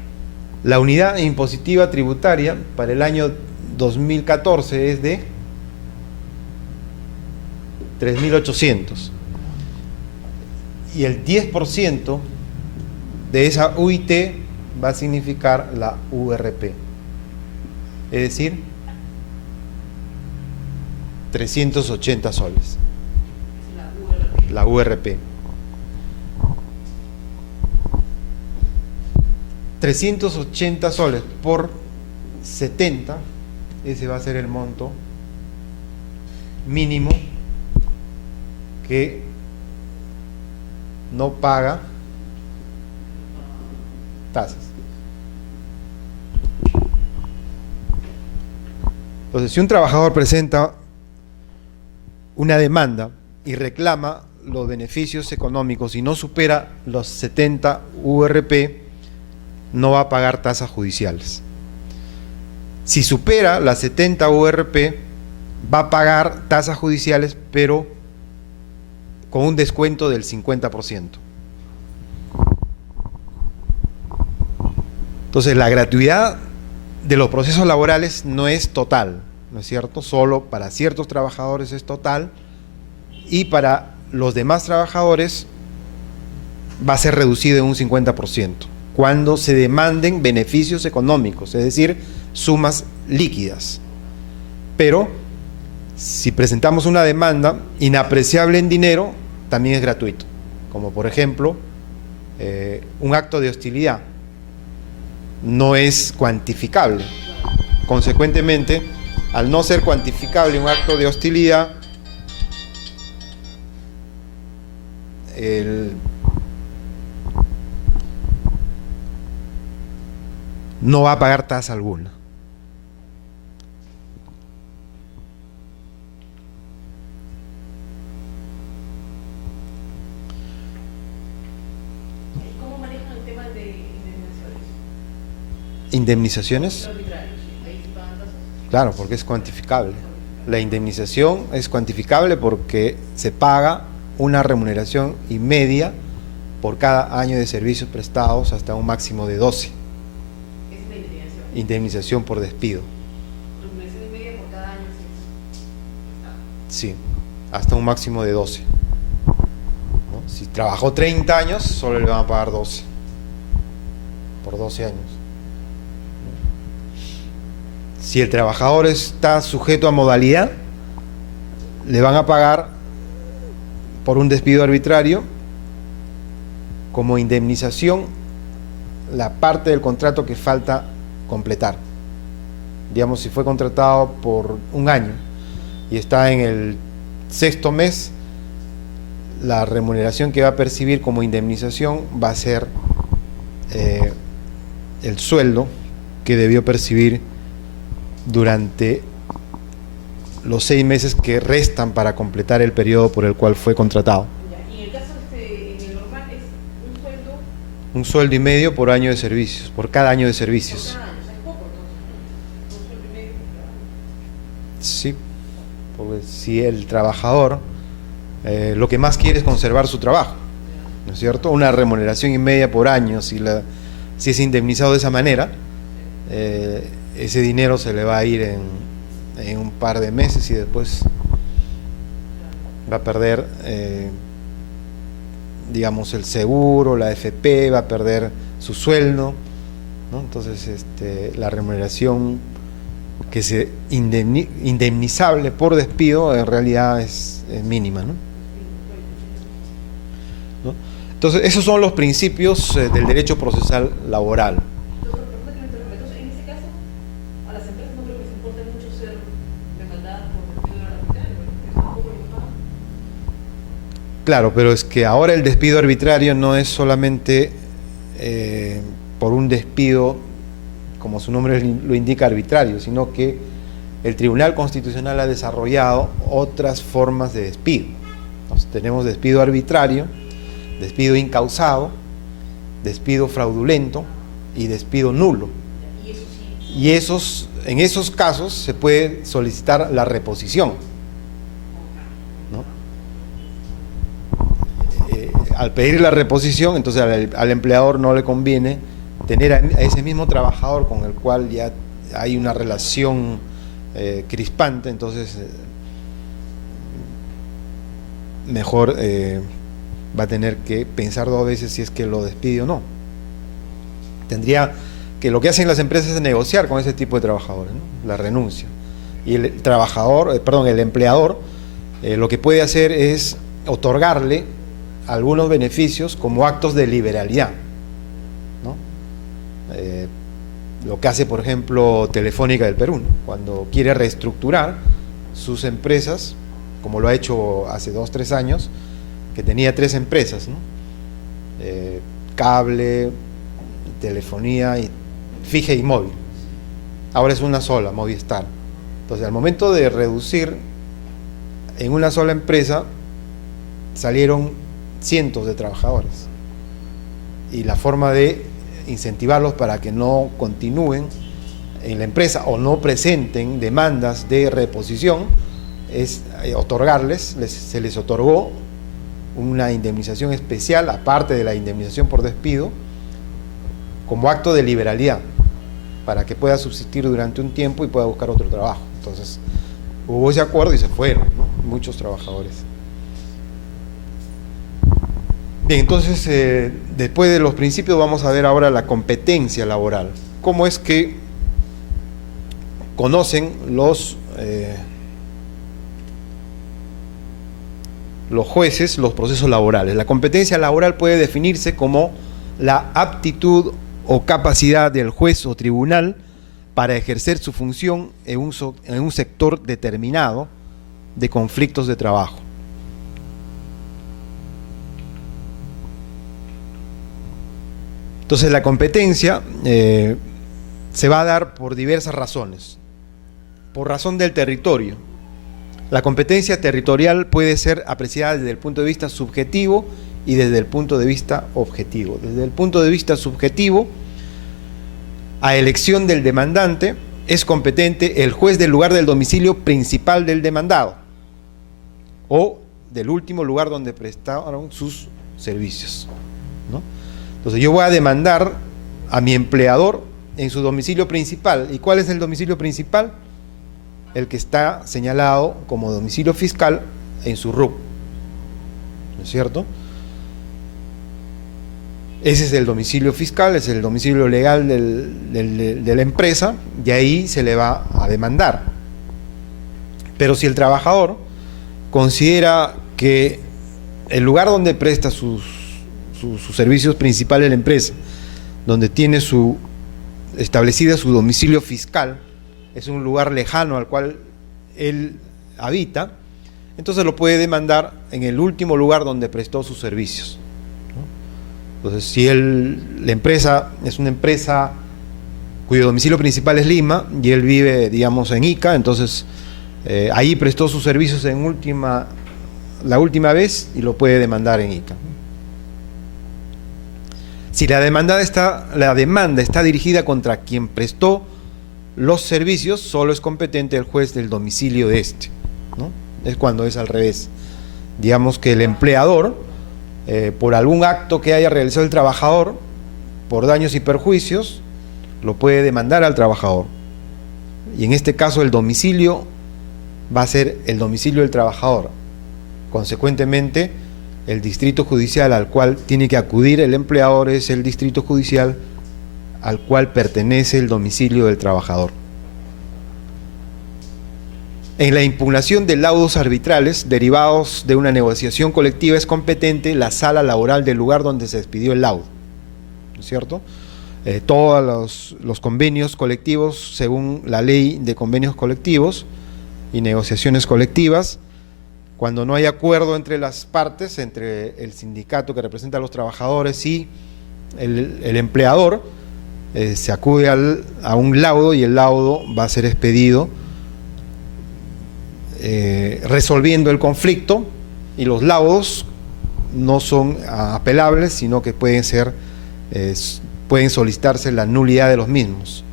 La unidad impositiva tributaria para el año 2014 es de 3.800. Y el 10% de esa UIT va a significar la URP. Es decir, 380 soles. La URP. 380 soles por 70, ese va a ser el monto mínimo que no paga tasas. Entonces, si un trabajador presenta una demanda y reclama los beneficios económicos y no supera los 70 URP, no va a pagar tasas judiciales. Si supera las 70 URP, va a pagar tasas judiciales, pero con un descuento del 50%. Entonces, la gratuidad de los procesos laborales no es total, ¿no es cierto? Solo para ciertos trabajadores es total, y para los demás trabajadores va a ser reducido en un 50% cuando se demanden beneficios económicos, es decir, sumas líquidas. Pero si presentamos una demanda inapreciable en dinero, también es gratuito, como por ejemplo un acto de hostilidad. No es cuantificable. Consecuentemente, al no ser cuantificable un acto de hostilidad, no va a pagar tasa alguna. ¿Cómo manejan el tema de indemnizaciones? ¿Indemnizaciones? Arbitrarios, sí. Ahí sí pagan tasas. Claro, porque es cuantificable. La indemnización es cuantificable porque se paga una remuneración y media por cada año de servicios prestados hasta un máximo de 12. Esa es la indemnización. Indemnización por despido. Remuneración y media por cada año, sí. Sí, hasta un máximo de 12. ¿No? Si trabajó 30 años, solo le van a pagar 12. Por 12 años. Si el trabajador está sujeto a modalidad, le van a pagar por un despido arbitrario como indemnización la parte del contrato que falta completar. Digamos, si fue contratado por un año y está en el 6º mes, la remuneración que va a percibir como indemnización va a ser el sueldo que debió percibir durante los 6 meses que restan para completar el periodo por el cual fue contratado. Ya. Y en el caso en el normal es un sueldo Un sueldo y medio por año de servicios, por cada año de por servicios. cada año, o sea, es poco entonces, ¿no? Un sueldo y medio por cada año. Sí, porque si el trabajador lo que más quiere es conservar su trabajo, ¿no es cierto? Una remuneración y media por año, si es indemnizado de esa manera, ese dinero se le va a ir en un par de meses y después va a perder, digamos, el seguro, la AFP, va a perder su sueldo, ¿no? Entonces, la remuneración que se indemnizable por despido en realidad es mínima, ¿no? ¿No? Entonces, esos son los principios del derecho procesal laboral. Entonces, perdón que me interrumpa. Entonces, en ese caso, a las empresas no creo que les importe mucho ser demandadas por despido arbitrario, porque eso tampoco les pagan. Claro, pero es que ahora el despido arbitrario no es solamente por un despido, como su nombre lo indica, arbitrario, sino que el Tribunal Constitucional ha desarrollado otras formas de despido. Entonces, tenemos despido arbitrario, despido incausado, despido fraudulento y despido nulo. Y eso sí. Y en esos casos se puede solicitar la reposición, ¿no? Al pedir la reposición, entonces al empleador no le conviene tener a ese mismo trabajador con el cual ya hay una relación crispante, entonces mejor va a tener que pensar 2 veces si es que lo despide o no. Tendría que, lo que hacen las empresas es negociar con ese tipo de trabajadores, ¿no? La renuncia. Y el trabajador, el empleador, lo que puede hacer es otorgarle algunos beneficios como actos de liberalidad, ¿no? Lo que hace, por ejemplo, Telefónica del Perú, ¿no? Cuando quiere reestructurar sus empresas, como lo ha hecho hace 2-3 años, que tenía 3 empresas, ¿no? Cable, telefonía y fija y móvil. Ahora es una sola, Movistar. Entonces, al momento de reducir en una sola empresa, salieron cientos de trabajadores. Y la forma de incentivarlos para que no continúen en la empresa o no presenten demandas de reposición es se les otorgó una indemnización especial, aparte de la indemnización por despido, como acto de liberalidad, para que pueda subsistir durante un tiempo y pueda buscar otro trabajo. Entonces, hubo ese acuerdo y se fueron, ¿no?, muchos trabajadores. Bien, entonces, después de los principios, vamos a ver ahora la competencia laboral. ¿Cómo es que conocen los jueces los procesos laborales? La competencia laboral puede definirse como la aptitud o capacidad del juez o tribunal para ejercer su función en un sector determinado de conflictos de trabajo. Entonces, la competencia se va a dar por diversas razones. Por razón del territorio. La competencia territorial puede ser apreciada desde el punto de vista subjetivo y desde el punto de vista objetivo. Desde el punto de vista subjetivo, a elección del demandante, es competente el juez del lugar del domicilio principal del demandado o del último lugar donde prestaron sus servicios, ¿no? Entonces, yo voy a demandar a mi empleador en su domicilio principal. ¿Y cuál es el domicilio principal? El que está señalado como domicilio fiscal en su RUC, ¿no es cierto? Ese es el domicilio fiscal, es el domicilio legal de la empresa, y ahí se le va a demandar. Pero si el trabajador considera que el lugar donde presta sus servicios principales de la empresa, donde tiene establecida su domicilio fiscal, es un lugar lejano al cual él habita, entonces lo puede demandar en el último lugar donde prestó sus servicios, ¿no? Entonces, si la empresa es una empresa cuyo domicilio principal es Lima y él vive, digamos, en Ica, entonces ahí prestó sus servicios la última vez y lo puede demandar en Ica. Si la demanda está dirigida contra quien prestó los servicios, solo es competente el juez del domicilio de este, ¿no? Es cuando es al revés. Digamos que el empleador, por algún acto que haya realizado el trabajador, por daños y perjuicios, lo puede demandar al trabajador. Y en este caso el domicilio va a ser el domicilio del trabajador. Consecuentemente, el distrito judicial al cual tiene que acudir el empleador es el distrito judicial al cual pertenece el domicilio del trabajador. En la impugnación de laudos arbitrales derivados de una negociación colectiva es competente la sala laboral del lugar donde se expidió el laudo, ¿no es cierto? Todos los convenios colectivos, según la ley de convenios colectivos y negociaciones colectivas, cuando no hay acuerdo entre las partes, entre el sindicato que representa a los trabajadores y el empleador, se acude a un laudo y el laudo va a ser expedido resolviendo el conflicto, y los laudos no son apelables, sino que pueden solicitarse la nulidad de los mismos.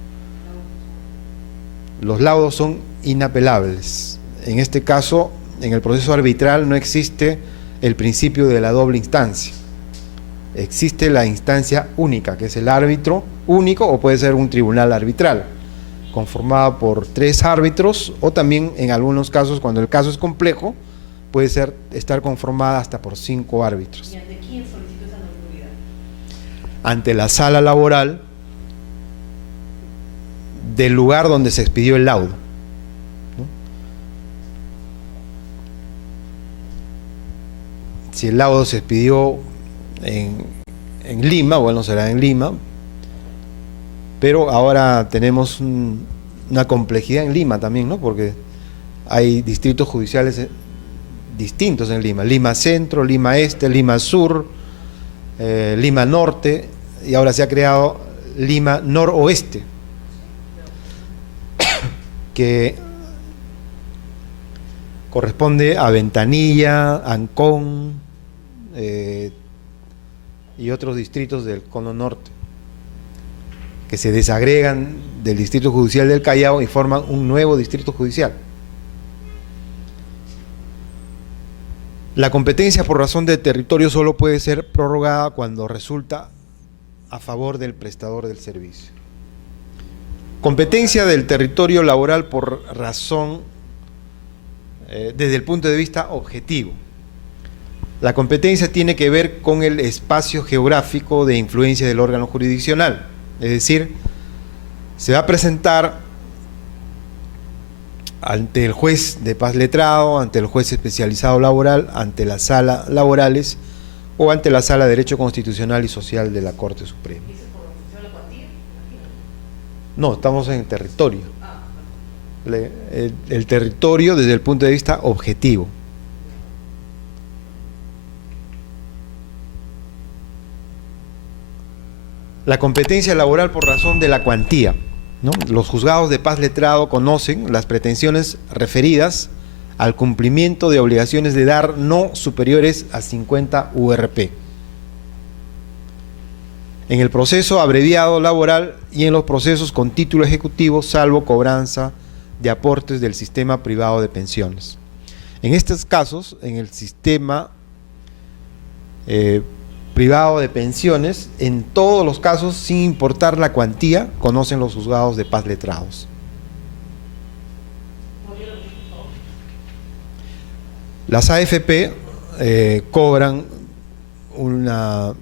Los laudos son inapelables. En este caso, en el proceso arbitral no existe el principio de la doble instancia. Existe la instancia única, que es el árbitro único, o puede ser un tribunal arbitral, conformado por 3 árbitros, o también en algunos casos, cuando el caso es complejo, puede estar conformada hasta por 5 árbitros. ¿Y ante quién solicitó esa nulidad? Ante la sala laboral del lugar donde se expidió el laudo, ¿no? Si el laudo se expidió en Lima, bueno, será en Lima, pero ahora tenemos una complejidad en Lima también, ¿no? Porque hay distritos judiciales distintos en Lima: Lima Centro, Lima Este, Lima Sur, Lima Norte, y ahora se ha creado Lima Noroeste, que corresponde a Ventanilla, Ancón y otros distritos del Cono Norte, que se desagregan del distrito judicial del Callao y forman un nuevo distrito judicial. La competencia por razón de territorio solo puede ser prorrogada cuando resulta a favor del prestador del servicio. Competencia del territorio laboral por razón, desde el punto de vista objetivo. La competencia tiene que ver con el espacio geográfico de influencia del órgano jurisdiccional, es decir, se va a presentar ante el juez de paz letrado, ante el juez especializado laboral, ante la sala laborales o ante la sala de Derecho Constitucional y Social de la Corte Suprema. ¿Dice por función de la cuantía? Imagino. No, estamos en el territorio. El territorio desde el punto de vista objetivo. La competencia laboral por razón de la cuantía, ¿no? Los juzgados de paz letrado conocen las pretensiones referidas al cumplimiento de obligaciones de dar no superiores a 50 URP. En el proceso abreviado laboral y en los procesos con título ejecutivo, salvo cobranza de aportes del sistema privado de pensiones. En estos casos, en el sistema privado de pensiones, en todos los casos, sin importar la cuantía, conocen los juzgados de paz letrados. Las AFP cobran una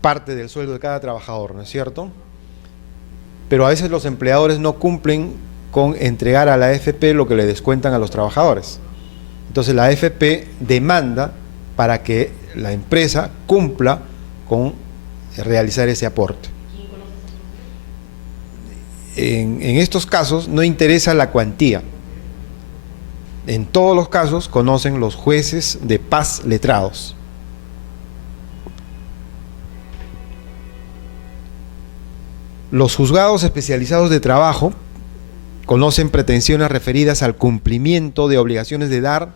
parte del sueldo de cada trabajador, ¿no es cierto? Pero a veces los empleadores no cumplen con entregar a la AFP lo que le descuentan a los trabajadores. Entonces la AFP demanda para que la empresa cumpla con realizar ese aporte. En estos casos no interesa la cuantía. En todos los casos conocen los jueces de paz letrados. Los juzgados especializados de trabajo conocen pretensiones referidas al cumplimiento de obligaciones de dar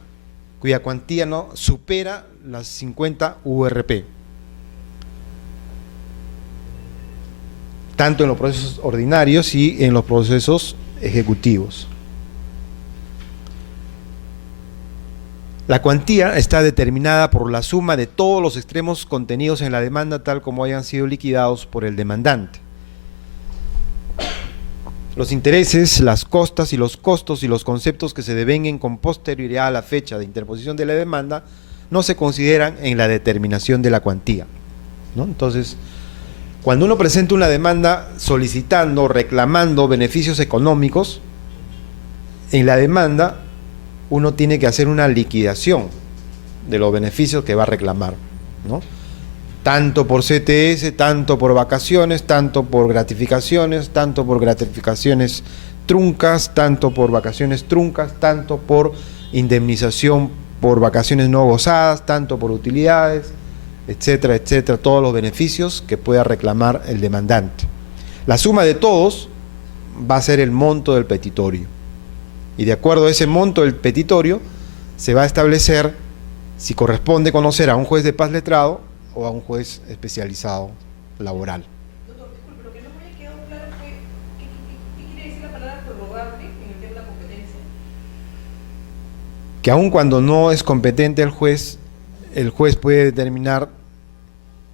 cuya cuantía no supera las 50 URP, tanto en los procesos ordinarios y en los procesos ejecutivos. La cuantía está determinada por la suma de todos los extremos contenidos en la demanda tal como hayan sido liquidados por el demandante. Los intereses, las costas y los costos y los conceptos que se devenguen con posterioridad a la fecha de interposición de la demanda no se consideran en la determinación de la cuantía, ¿no? Entonces, cuando uno presenta una demanda solicitando, reclamando beneficios económicos, en la demanda uno tiene que hacer una liquidación de los beneficios que va a reclamar, ¿no? Tanto por CTS, tanto por vacaciones, tanto por gratificaciones, tanto por gratificaciones truncas, tanto por vacaciones truncas, tanto por indemnización por vacaciones no gozadas, tanto por utilidades, etcétera, etcétera, todos los beneficios que pueda reclamar el demandante. La suma de todos va a ser el monto del petitorio. Y de acuerdo a ese monto del petitorio, se va a establecer si corresponde conocer a un juez de paz letrado o a un juez especializado laboral. Doctor, disculpe, lo que no me había quedado claro fue ¿qué quiere decir la palabra prorrogable en el tema de la competencia? Que aun cuando no es competente el juez puede determinar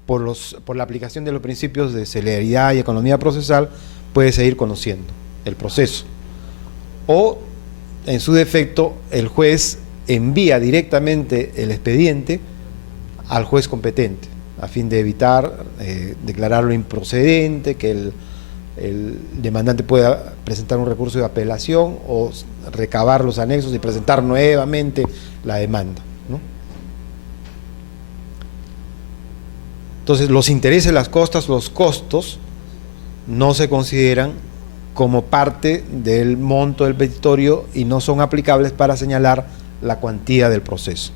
por la aplicación de los principios de celeridad y economía procesal, puede seguir conociendo el proceso. O, en su defecto, el juez envía directamente el expediente al juez competente, a fin de evitar declararlo improcedente, que el demandante pueda presentar un recurso de apelación o recabar los anexos y presentar nuevamente la demanda, ¿no? Entonces, los intereses, las costas, los costos no se consideran como parte del monto del petitorio y no son aplicables para señalar la cuantía del proceso.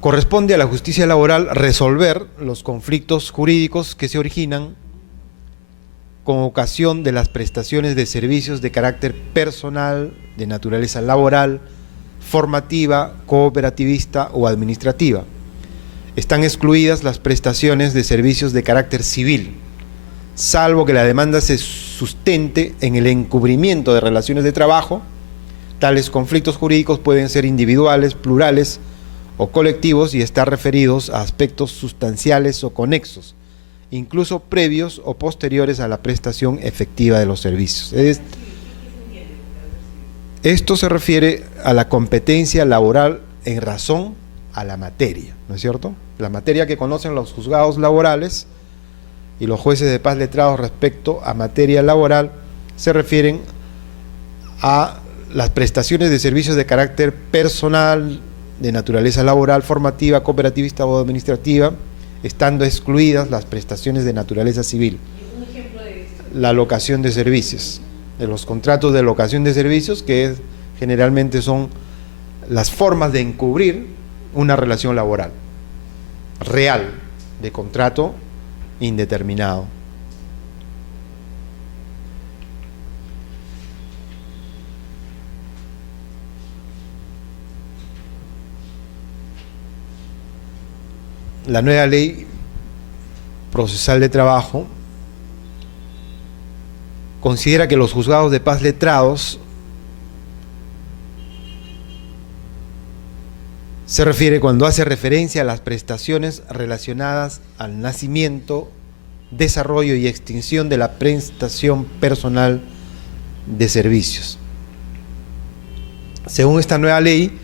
Corresponde a la justicia laboral resolver los conflictos jurídicos que se originan con ocasión de las prestaciones de servicios de carácter personal, de naturaleza laboral, formativa, cooperativista o administrativa. Están excluidas las prestaciones de servicios de carácter civil, salvo que la demanda se sustente en el encubrimiento de relaciones de trabajo. Tales conflictos jurídicos pueden ser individuales, plurales o colectivos y estar referidos a aspectos sustanciales o conexos, incluso previos o posteriores a la prestación efectiva de los servicios. Esto se refiere a la competencia laboral en razón a la materia, ¿no es cierto? La materia que conocen los juzgados laborales y los jueces de paz letrados respecto a materia laboral se refieren a las prestaciones de servicios de carácter personal, de naturaleza laboral, formativa, cooperativista o administrativa, estando excluidas las prestaciones de naturaleza civil. Un ejemplo de esto. La locación de servicios, de los contratos de locación de servicios, que generalmente son las formas de encubrir una relación laboral real, de contrato indeterminado. La nueva ley procesal de trabajo considera que los juzgados de paz letrados se refiere cuando hace referencia a las prestaciones relacionadas al nacimiento, desarrollo y extinción de la prestación personal de servicios. Según esta nueva ley,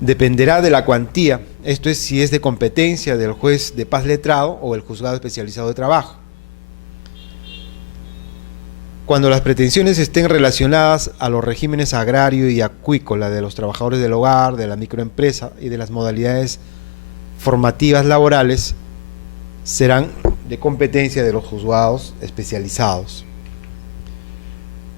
dependerá de la cuantía, esto es, si es de competencia del juez de paz letrado o el juzgado especializado de trabajo. Cuando las pretensiones estén relacionadas a los regímenes agrario y acuícola de los trabajadores del hogar, de la microempresa y de las modalidades formativas laborales, serán de competencia de los juzgados especializados.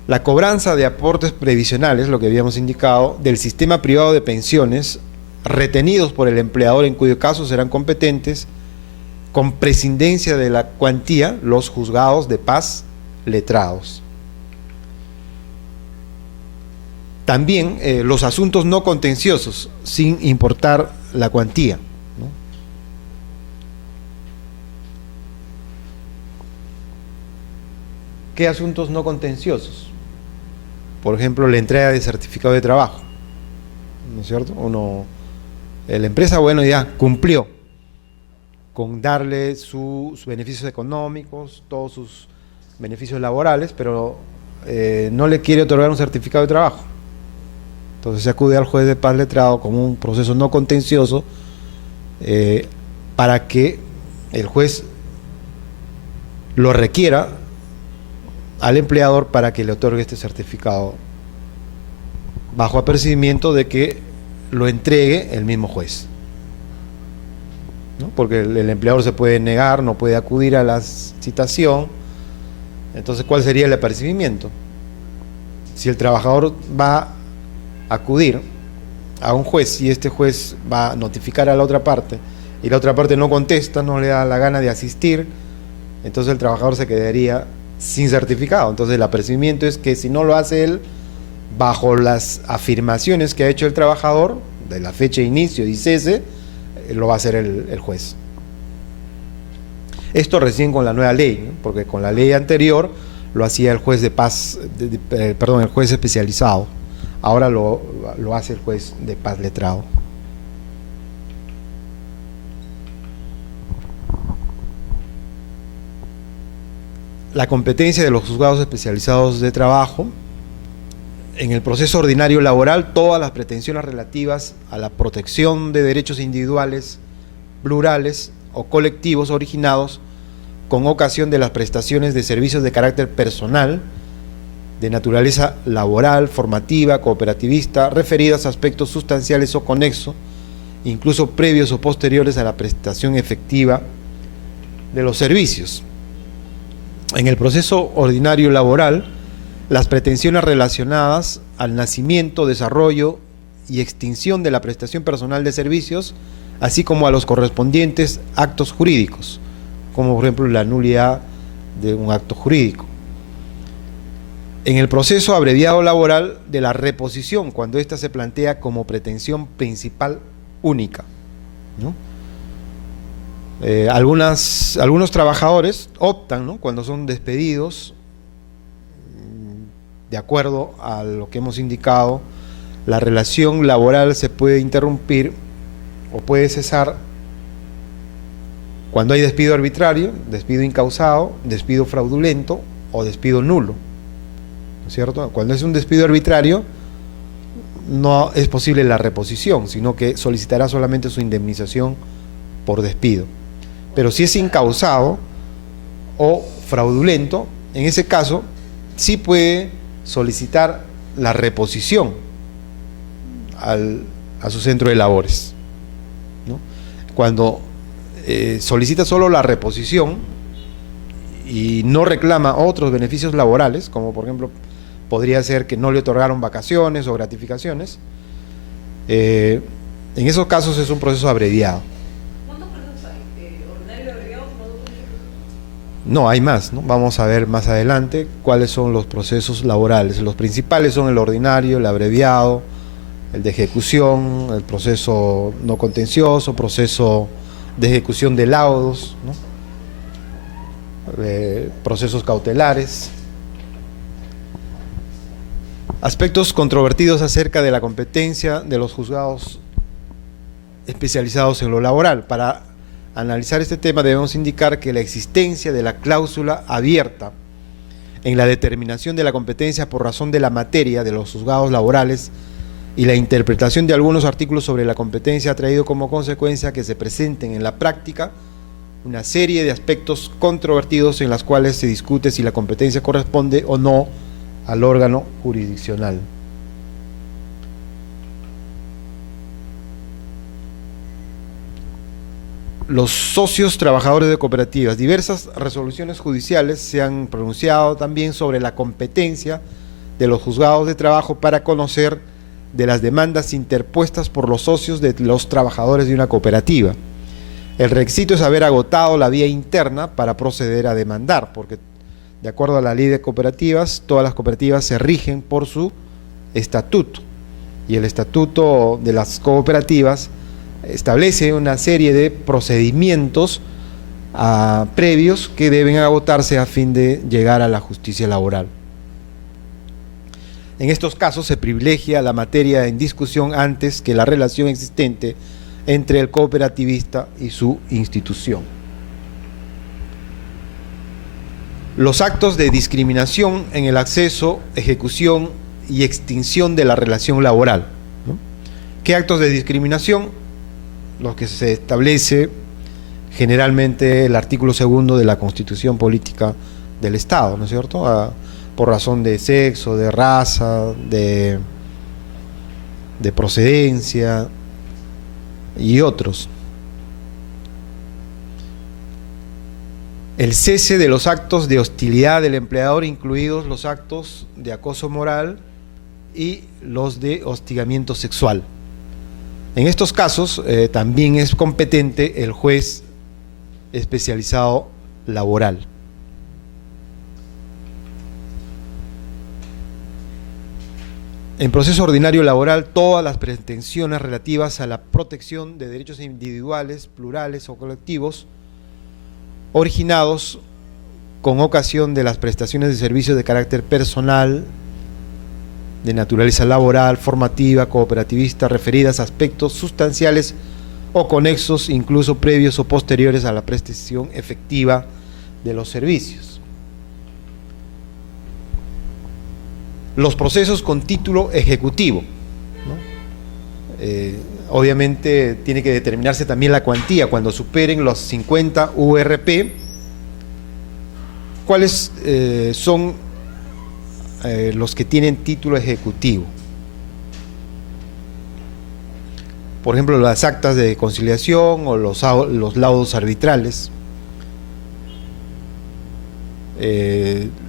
La cobranza de aportes previsionales, lo que habíamos indicado, del sistema privado de pensiones, retenidos por el empleador, en cuyo caso serán competentes, con prescindencia de la cuantía, los juzgados de paz letrados. También los asuntos no contenciosos, sin importar la cuantía, ¿no? ¿Qué asuntos no contenciosos? Por ejemplo, la entrega de certificado de trabajo, ¿no es cierto? La empresa, bueno, ya cumplió con darle sus beneficios económicos, todos sus beneficios laborales, pero no le quiere otorgar un certificado de trabajo. Entonces se acude al juez de paz letrado como un proceso no contencioso para que el juez lo requiera al empleador para que le otorgue este certificado, bajo apercibimiento de que lo entregue el mismo juez, ¿no? Porque el empleador se puede negar, no puede acudir a la citación. Entonces, ¿cuál sería el apercibimiento? Si el trabajador va a acudir a un juez y este juez va a notificar a la otra parte y la otra parte no contesta, no le da la gana de asistir, entonces el trabajador se quedaría sin certificado. Entonces el apercibimiento es que si no lo hace él, bajo las afirmaciones que ha hecho el trabajador, de la fecha de inicio y cese, lo va a hacer el juez. Esto recién con la nueva ley, ¿no? Porque con la ley anterior lo hacía el juez de paz, el juez especializado. Ahora lo hace el juez de paz letrado. La competencia de los juzgados especializados de trabajo. En el proceso ordinario laboral, todas las pretensiones relativas a la protección de derechos individuales, plurales o colectivos originados con ocasión de las prestaciones de servicios de carácter personal, de naturaleza laboral, formativa, cooperativista, referidas a aspectos sustanciales o conexos, incluso previos o posteriores a la prestación efectiva de los servicios. En el proceso ordinario laboral, las pretensiones relacionadas al nacimiento, desarrollo y extinción de la prestación personal de servicios, así como a los correspondientes actos jurídicos, como por ejemplo la nulidad de un acto jurídico. En el proceso abreviado laboral de la reposición, cuando ésta se plantea como pretensión principal única, ¿no? Algunos trabajadores optan, ¿no?, cuando son despedidos de acuerdo a lo que hemos indicado, la relación laboral se puede interrumpir o puede cesar cuando hay despido arbitrario, despido incausado, despido fraudulento o despido nulo, ¿no es cierto? Cuando es un despido arbitrario, no es posible la reposición, sino que solicitará solamente su indemnización por despido. Pero si es incausado o fraudulento, en ese caso sí puede solicitar la reposición a su centro de labores, ¿no? Cuando solicita solo la reposición y no reclama otros beneficios laborales, como por ejemplo podría ser que no le otorgaron vacaciones o gratificaciones, en esos casos es un proceso abreviado. ¿Cuántos procesos hay? ¿Ordinario, abreviado? No, hay más, ¿no? Vamos a ver más adelante cuáles son los procesos laborales. Los principales son el ordinario, el abreviado, el de ejecución, el proceso no contencioso, proceso de ejecución de laudos, ¿no? Procesos cautelares. Aspectos controvertidos acerca de la competencia de los juzgados especializados en lo laboral. Para analizar este tema debemos indicar que la existencia de la cláusula abierta en la determinación de la competencia por razón de la materia de los juzgados laborales y la interpretación de algunos artículos sobre la competencia ha traído como consecuencia que se presenten en la práctica una serie de aspectos controvertidos en las cuales se discute si la competencia corresponde o no al órgano jurisdiccional. Los socios trabajadores de cooperativas. Diversas resoluciones judiciales se han pronunciado también sobre la competencia de los juzgados de trabajo para conocer de las demandas interpuestas por los socios de los trabajadores de una cooperativa. El requisito es haber agotado la vía interna para proceder a demandar, porque de acuerdo a la ley de cooperativas, todas las cooperativas se rigen por su estatuto, y el estatuto de las cooperativas establece una serie de procedimientos previos que deben agotarse a fin de llegar a la justicia laboral. En estos casos se privilegia la materia en discusión antes que la relación existente entre el cooperativista y su institución. Los actos de discriminación en el acceso, ejecución y extinción de la relación laboral, ¿no? ¿Qué actos de discriminación? Los que se establece generalmente el artículo 2 de la Constitución Política del Estado, ¿no es cierto? Por razón de sexo, de raza, de procedencia y otros. El cese de los actos de hostilidad del empleador, incluidos los actos de acoso moral y los de hostigamiento sexual. En estos casos también es competente el juez especializado laboral. En proceso ordinario laboral, todas las pretensiones relativas a la protección de derechos individuales, plurales o colectivos originados con ocasión de las prestaciones de servicios de carácter personal, de naturaleza laboral, formativa, cooperativista, referidas a aspectos sustanciales o conexos, incluso previos o posteriores a la prestación efectiva de los servicios. Los procesos con título ejecutivo, ¿no? Obviamente tiene que determinarse también la cuantía cuando superen los 50 URP. ¿Cuáles son los que tienen título ejecutivo? Por ejemplo, las actas de conciliación o los laudos arbitrales,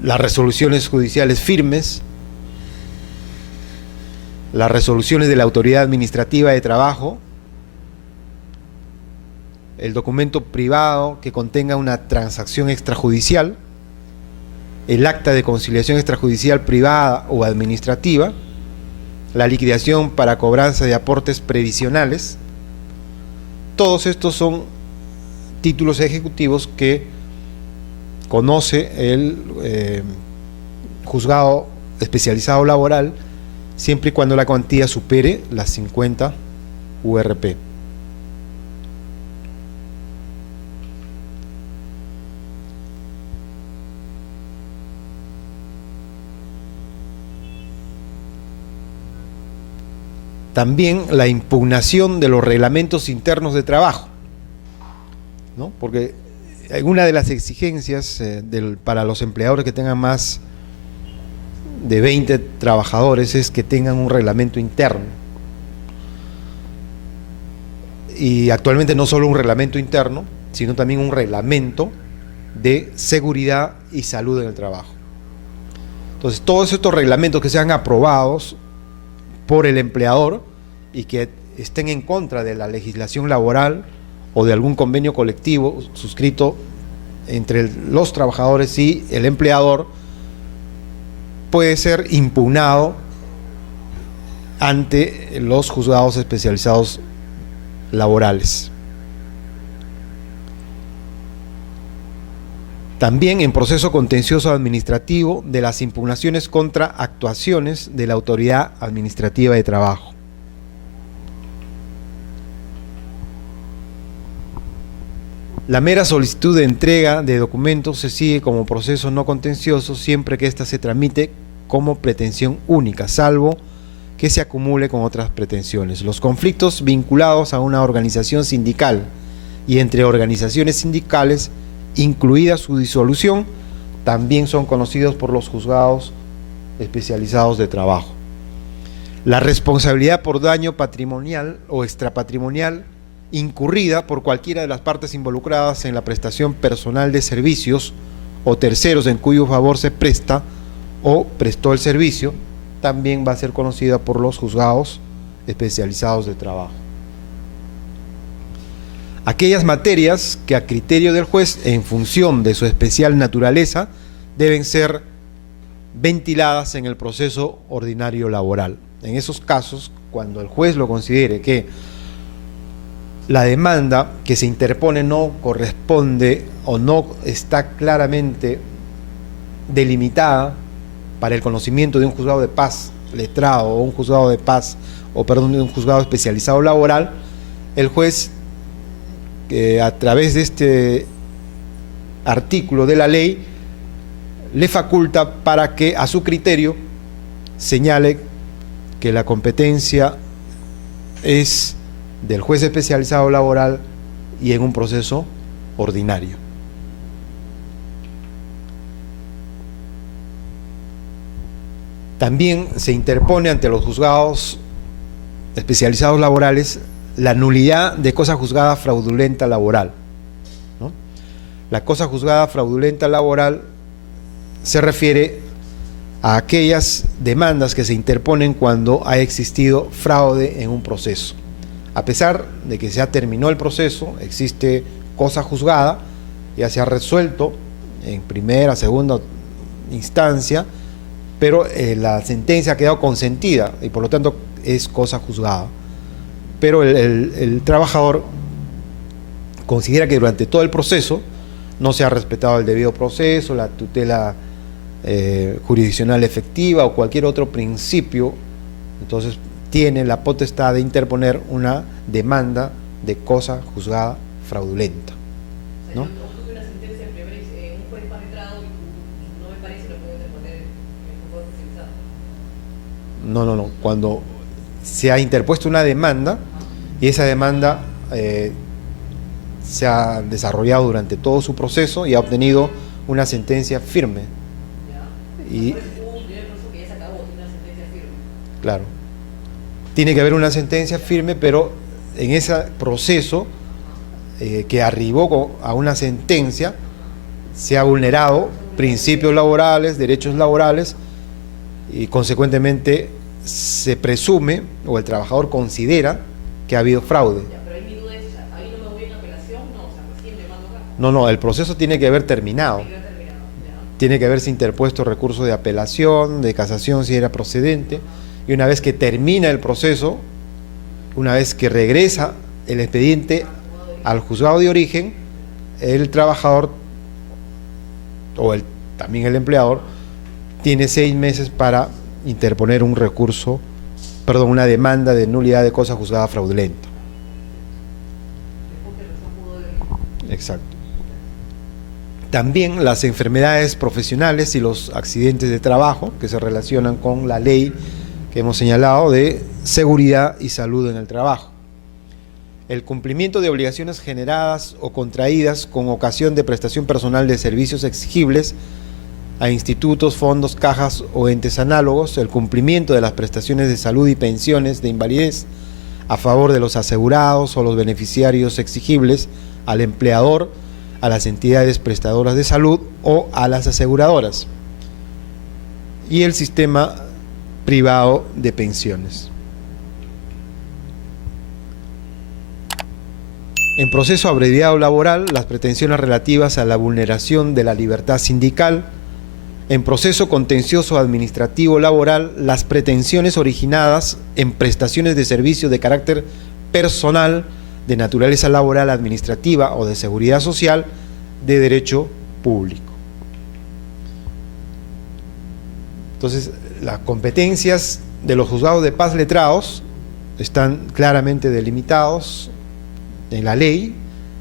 las resoluciones judiciales firmes, las resoluciones de la Autoridad Administrativa de Trabajo, el documento privado que contenga una transacción extrajudicial, el acta de conciliación extrajudicial privada o administrativa, la liquidación para cobranza de aportes previsionales. Todos estos son títulos ejecutivos que conoce el juzgado especializado laboral, siempre y cuando la cuantía supere las 50 URP. También la impugnación de los reglamentos internos de trabajo, ¿no? Porque una de las exigencias para los empleadores que tengan más de 20 trabajadores es que tengan un reglamento interno. Y actualmente no solo un reglamento interno, sino también un reglamento de seguridad y salud en el trabajo. Entonces, todos estos reglamentos que sean aprobados por el empleador y que estén en contra de la legislación laboral o de algún convenio colectivo suscrito entre los trabajadores y el empleador, puede ser impugnado ante los juzgados especializados laborales. También en proceso contencioso administrativo de las impugnaciones contra actuaciones de la Autoridad Administrativa de Trabajo. La mera solicitud de entrega de documentos se sigue como proceso no contencioso siempre que ésta se tramite como pretensión única, salvo que se acumule con otras pretensiones. Los conflictos vinculados a una organización sindical y entre organizaciones sindicales, incluida su disolución, también son conocidos por los juzgados especializados de trabajo. La responsabilidad por daño patrimonial o extrapatrimonial incurrida por cualquiera de las partes involucradas en la prestación personal de servicios o terceros en cuyo favor se presta o prestó el servicio, también va a ser conocida por los juzgados especializados de trabajo. Aquellas materias que a criterio del juez, en función de su especial naturaleza, deben ser ventiladas en el proceso ordinario laboral. En esos casos, cuando el juez lo considere que la demanda que se interpone no corresponde o no está claramente delimitada para el conocimiento de un juzgado de paz letrado o un juzgado de paz, de un juzgado especializado laboral, el juez a través de este artículo de la ley le faculta para que a su criterio señale que la competencia es del juez especializado laboral y en un proceso ordinario. También se interpone ante los juzgados especializados laborales la nulidad de cosa juzgada fraudulenta laboral, ¿no? La cosa juzgada fraudulenta laboral se refiere a aquellas demandas que se interponen cuando ha existido fraude en un proceso. A pesar de que ya terminó el proceso, existe cosa juzgada, ya se ha resuelto en primera, segunda instancia, pero la sentencia ha quedado consentida y por lo tanto es cosa juzgada. Pero el trabajador considera que durante todo el proceso no se ha respetado el debido proceso, la tutela jurisdiccional efectiva o cualquier otro principio, entonces tiene la potestad de interponer una demanda de cosa juzgada fraudulenta, ¿no? Yo obtuve una sentencia en primera, un juez magistrado y no me parece lo puedo interponer en el juzgado especializado. No. Cuando se ha interpuesto una demanda y esa demanda se ha desarrollado durante todo su proceso y ha obtenido una sentencia firme. Y hubo un primer proceso que ya se acabó, una sentencia firme. Claro. Tiene que haber una sentencia firme, pero en ese proceso que arribó a una sentencia se ha vulnerado principios laborales, derechos laborales y consecuentemente se presume o el trabajador considera que ha habido fraude. Ya, pero ahí mi duda es, ahí no me voy en apelación, no, o sea, recién me mando acá. No, el proceso tiene que haber terminado. Tiene que haber terminado, ya. Tiene que haberse interpuesto recurso de apelación, de casación si era procedente, y una vez que termina el proceso, una vez que regresa el expediente al juzgado de origen, el trabajador o también el empleador tiene 6 meses para interponer un recurso, perdón, una demanda de nulidad de cosa juzgada fraudulenta. Exacto. También las enfermedades profesionales y los accidentes de trabajo que se relacionan con la ley que hemos señalado de seguridad y salud en el trabajo. El cumplimiento de obligaciones generadas o contraídas con ocasión de prestación personal de servicios exigibles a institutos, fondos, cajas o entes análogos, el cumplimiento de las prestaciones de salud y pensiones de invalidez a favor de los asegurados o los beneficiarios exigibles al empleador, a las entidades prestadoras de salud o a las aseguradoras, y el sistema privado de pensiones. En proceso abreviado laboral, las pretensiones relativas a la vulneración de la libertad sindical. En proceso contencioso administrativo laboral, las pretensiones originadas en prestaciones de servicio de carácter personal, de naturaleza laboral, administrativa o de seguridad social, de derecho público. Entonces, las competencias de los juzgados de paz letrados están claramente delimitados en la ley.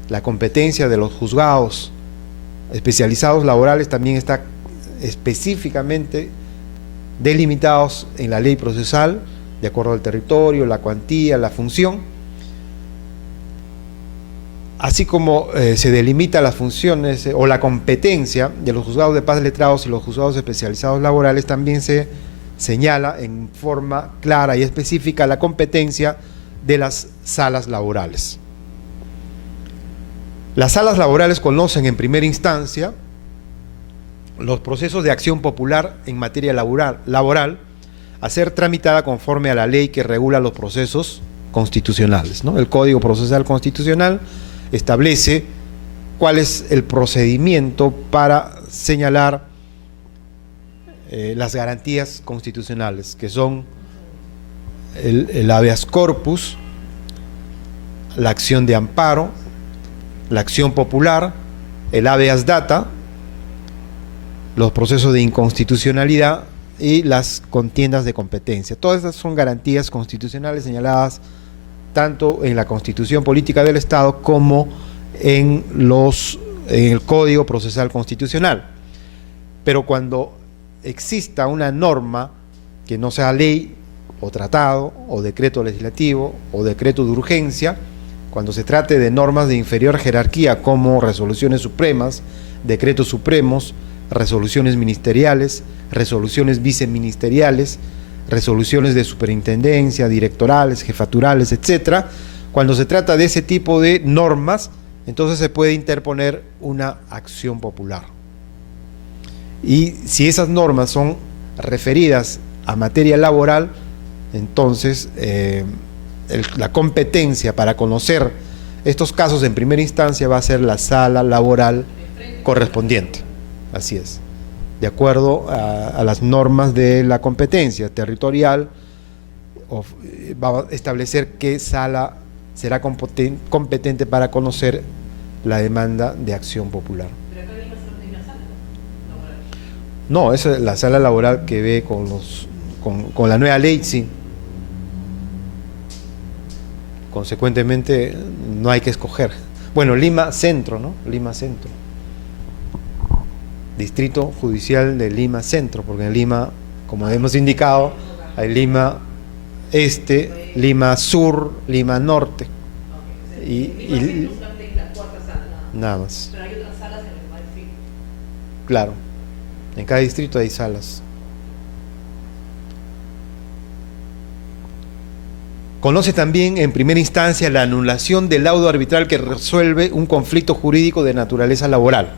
La competencia de los juzgados especializados laborales también está específicamente delimitados en la ley procesal, de acuerdo al territorio, la cuantía, la función. Así como se delimita las funciones o la competencia de los juzgados de paz letrados y los juzgados especializados laborales, también se señala en forma clara y específica la competencia de las salas laborales. Las salas laborales conocen en primera instancia los procesos de acción popular en materia laboral a ser tramitada conforme a la ley que regula los procesos constitucionales, ¿no? El Código Procesal Constitucional establece cuál es el procedimiento para señalar las garantías constitucionales, que son el habeas corpus, la acción de amparo, la acción popular, el habeas data, los procesos de inconstitucionalidad y las contiendas de competencia. Todas estas son garantías constitucionales señaladas tanto en la Constitución Política del Estado como en el Código Procesal Constitucional. Pero cuando exista una norma que no sea ley o tratado o decreto legislativo o decreto de urgencia, cuando se trate de normas de inferior jerarquía como resoluciones supremas, decretos supremos, resoluciones ministeriales, resoluciones viceministeriales, resoluciones de superintendencia, directorales, jefaturales, etcétera. Cuando se trata de ese tipo de normas, entonces se puede interponer una acción popular. Y si esas normas son referidas a materia laboral, entonces la competencia para conocer estos casos en primera instancia va a ser la sala laboral correspondiente. Así es, de acuerdo a las normas de la competencia territorial, va a establecer qué sala será competente para conocer la demanda de acción popular. Pero acá hay una sala laboral. No, esa es la sala laboral que ve con la nueva ley, sí. Consecuentemente, no hay que escoger. Bueno, Lima Centro, ¿no? Lima Centro. Distrito Judicial de Lima Centro, porque en Lima, como hemos indicado, hay Lima Este, Lima Sur, Lima Norte. Y la cuarta sala. nada más. Pero hay otras salas en el demás distrito. Claro, en cada distrito hay salas. Conoce también en primera instancia la anulación del laudo arbitral que resuelve un conflicto jurídico de naturaleza laboral,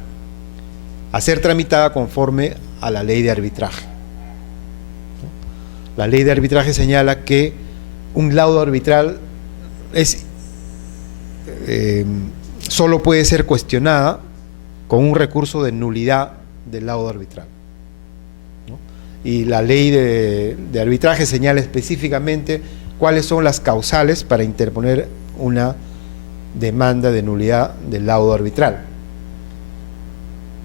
a ser tramitada conforme a la ley de arbitraje. La ley de arbitraje señala que un laudo arbitral solo puede ser cuestionada con un recurso de nulidad del laudo arbitral, ¿no? Y la ley de arbitraje señala específicamente cuáles son las causales para interponer una demanda de nulidad del laudo arbitral.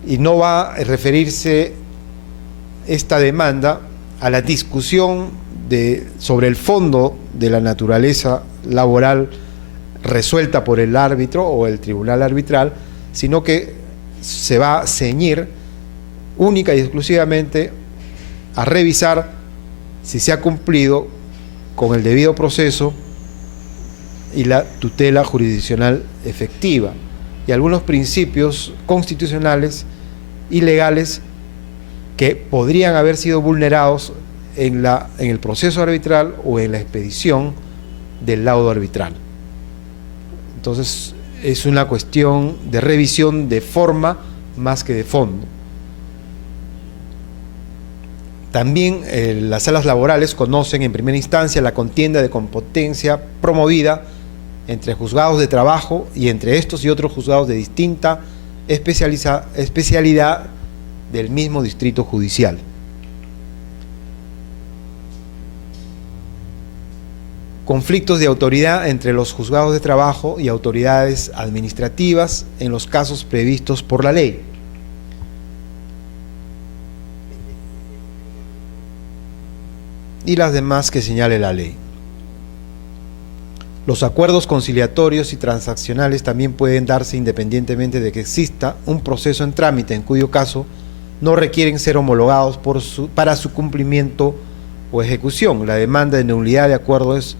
Y no va a referirse esta demanda a la discusión sobre el fondo de la naturaleza laboral resuelta por el árbitro o el tribunal arbitral, sino que se va a ceñir única y exclusivamente a revisar si se ha cumplido con el debido proceso y la tutela jurisdiccional efectiva y algunos principios constitucionales y legales que podrían haber sido vulnerados en el proceso arbitral o en la expedición del laudo arbitral. Entonces es una cuestión de revisión de forma más que de fondo. También las salas laborales conocen en primera instancia la contienda de competencia promovida entre juzgados de trabajo y entre estos y otros juzgados de distinta especialidad del mismo distrito judicial. Conflictos de autoridad entre los juzgados de trabajo y autoridades administrativas en los casos previstos por la ley. Y las demás que señale la ley. Los acuerdos conciliatorios y transaccionales también pueden darse independientemente de que exista un proceso en trámite, en cuyo caso no requieren ser homologados para su cumplimiento o ejecución. La demanda de nulidad de acuerdo es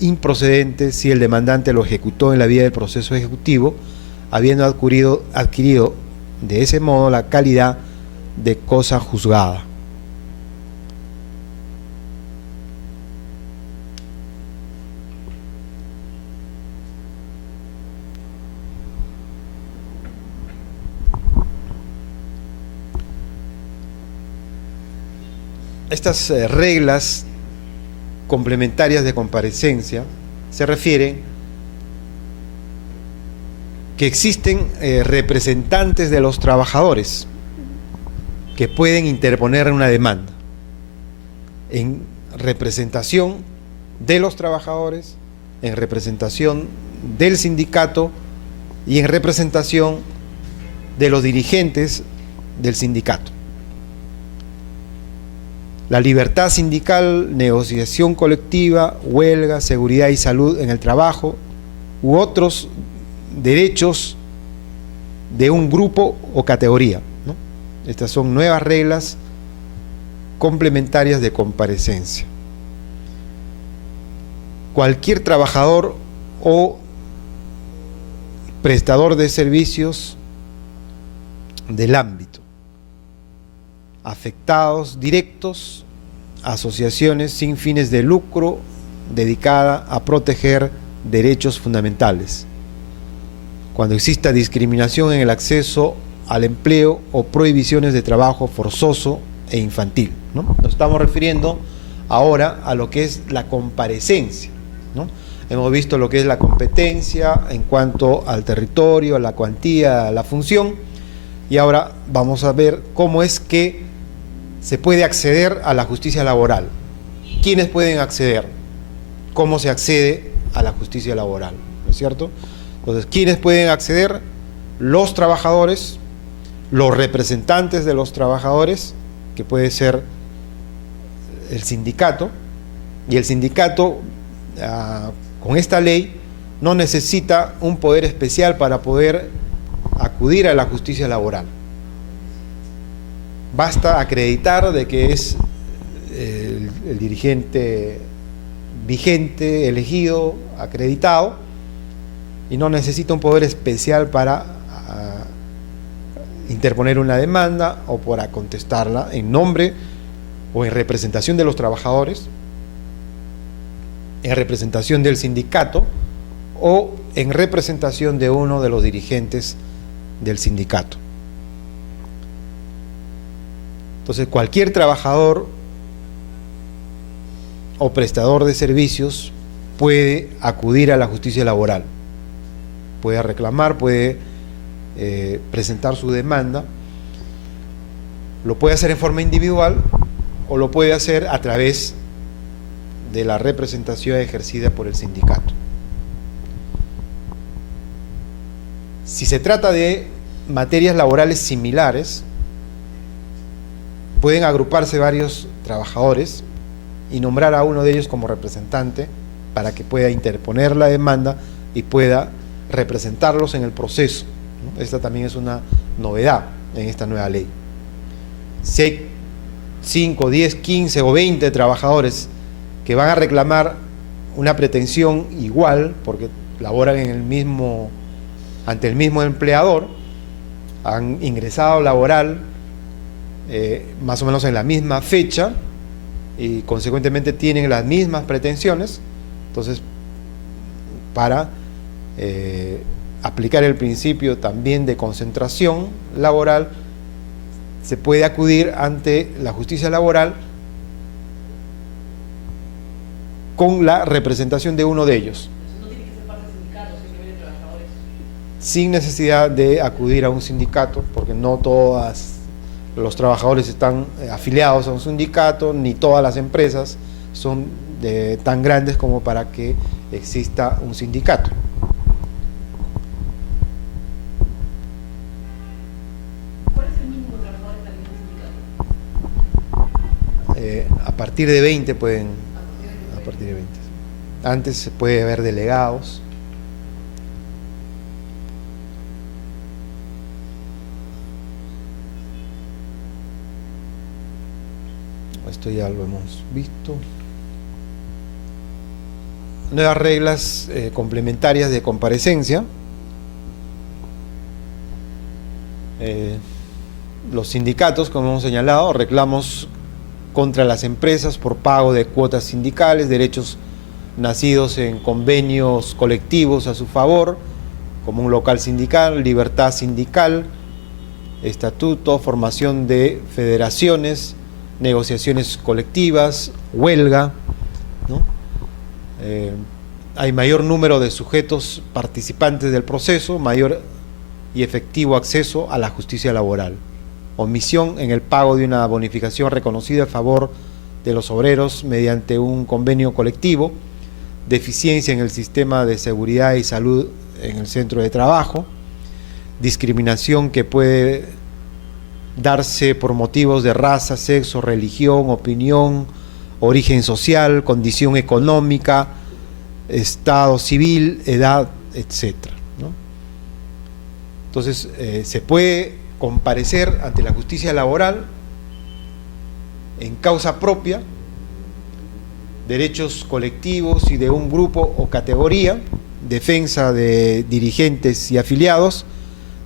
improcedente si el demandante lo ejecutó en la vía del proceso ejecutivo, habiendo adquirido de ese modo la calidad de cosa juzgada. Estas reglas complementarias de comparecencia se refieren que existen representantes de los trabajadores que pueden interponer una demanda en representación de los trabajadores, en representación del sindicato y en representación de los dirigentes del sindicato. La libertad sindical, negociación colectiva, huelga, seguridad y salud en el trabajo u otros derechos de un grupo o categoría, ¿no? Estas son nuevas reglas complementarias de comparecencia. Cualquier trabajador o prestador de servicios del ámbito, afectados directos, asociaciones sin fines de lucro dedicada a proteger derechos fundamentales. Cuando exista discriminación en el acceso al empleo o prohibiciones de trabajo forzoso e infantil, ¿no? Nos estamos refiriendo ahora a lo que es la comparecencia, ¿no? Hemos visto lo que es la competencia en cuanto al territorio, a la cuantía, a la función, y ahora vamos a ver cómo es que se puede acceder a la justicia laboral. ¿Quiénes pueden acceder? ¿Cómo se accede a la justicia laboral? ¿No es cierto? Entonces, ¿quiénes pueden acceder? Los trabajadores, los representantes de los trabajadores, que puede ser el sindicato, y el sindicato, con esta ley, no necesita un poder especial para poder acudir a la justicia laboral. Basta acreditar de que es el dirigente vigente, elegido, acreditado, y no necesita un poder especial para interponer una demanda o para contestarla en nombre o en representación de los trabajadores, en representación del sindicato o en representación de uno de los dirigentes del sindicato. Entonces, cualquier trabajador o prestador de servicios puede acudir a la justicia laboral, puede reclamar, puede presentar su demanda, lo puede hacer en forma individual o lo puede hacer a través de la representación ejercida por el sindicato. Si se trata de materias laborales similares, pueden agruparse varios trabajadores y nombrar a uno de ellos como representante para que pueda interponer la demanda y pueda representarlos en el proceso, ¿no? Esta también es una novedad en esta nueva ley. Si hay 5, 10, 15 o 20 trabajadores que van a reclamar una pretensión igual, porque laboran ante el mismo empleador, han ingresado laboral más o menos en la misma fecha y consecuentemente tienen las mismas pretensiones, entonces para aplicar el principio también de concentración laboral, se puede acudir ante la justicia laboral con la representación de uno de ellos. No tiene que ser parte del sindicato, simplemente trabajadores. Sin necesidad de acudir a un sindicato, porque no todos los trabajadores están afiliados a un sindicato, ni todas las empresas son tan grandes como para que exista un sindicato. ¿Cuál es el mínimo de trabajadores también del sindicato? A partir de 20 pueden, a partir de 20. Antes se puede haber delegados. Esto ya lo hemos visto. Nuevas reglas complementarias de comparecencia. Los sindicatos, como hemos señalado, reclamos contra las empresas por pago de cuotas sindicales, derechos nacidos en convenios colectivos a su favor, como un local sindical, libertad sindical, estatuto, formación de federaciones, negociaciones colectivas, huelga, ¿no? Hay mayor número de sujetos participantes del proceso, mayor y efectivo acceso a la justicia laboral, omisión en el pago de una bonificación reconocida a favor de los obreros mediante un convenio colectivo, deficiencia en el sistema de seguridad y salud en el centro de trabajo, discriminación que puede darse por motivos de raza, sexo, religión, opinión, origen social, condición económica, estado civil, edad, etcétera, ¿no? Entonces, se puede comparecer ante la justicia laboral en causa propia, derechos colectivos y de un grupo o categoría, defensa de dirigentes y afiliados,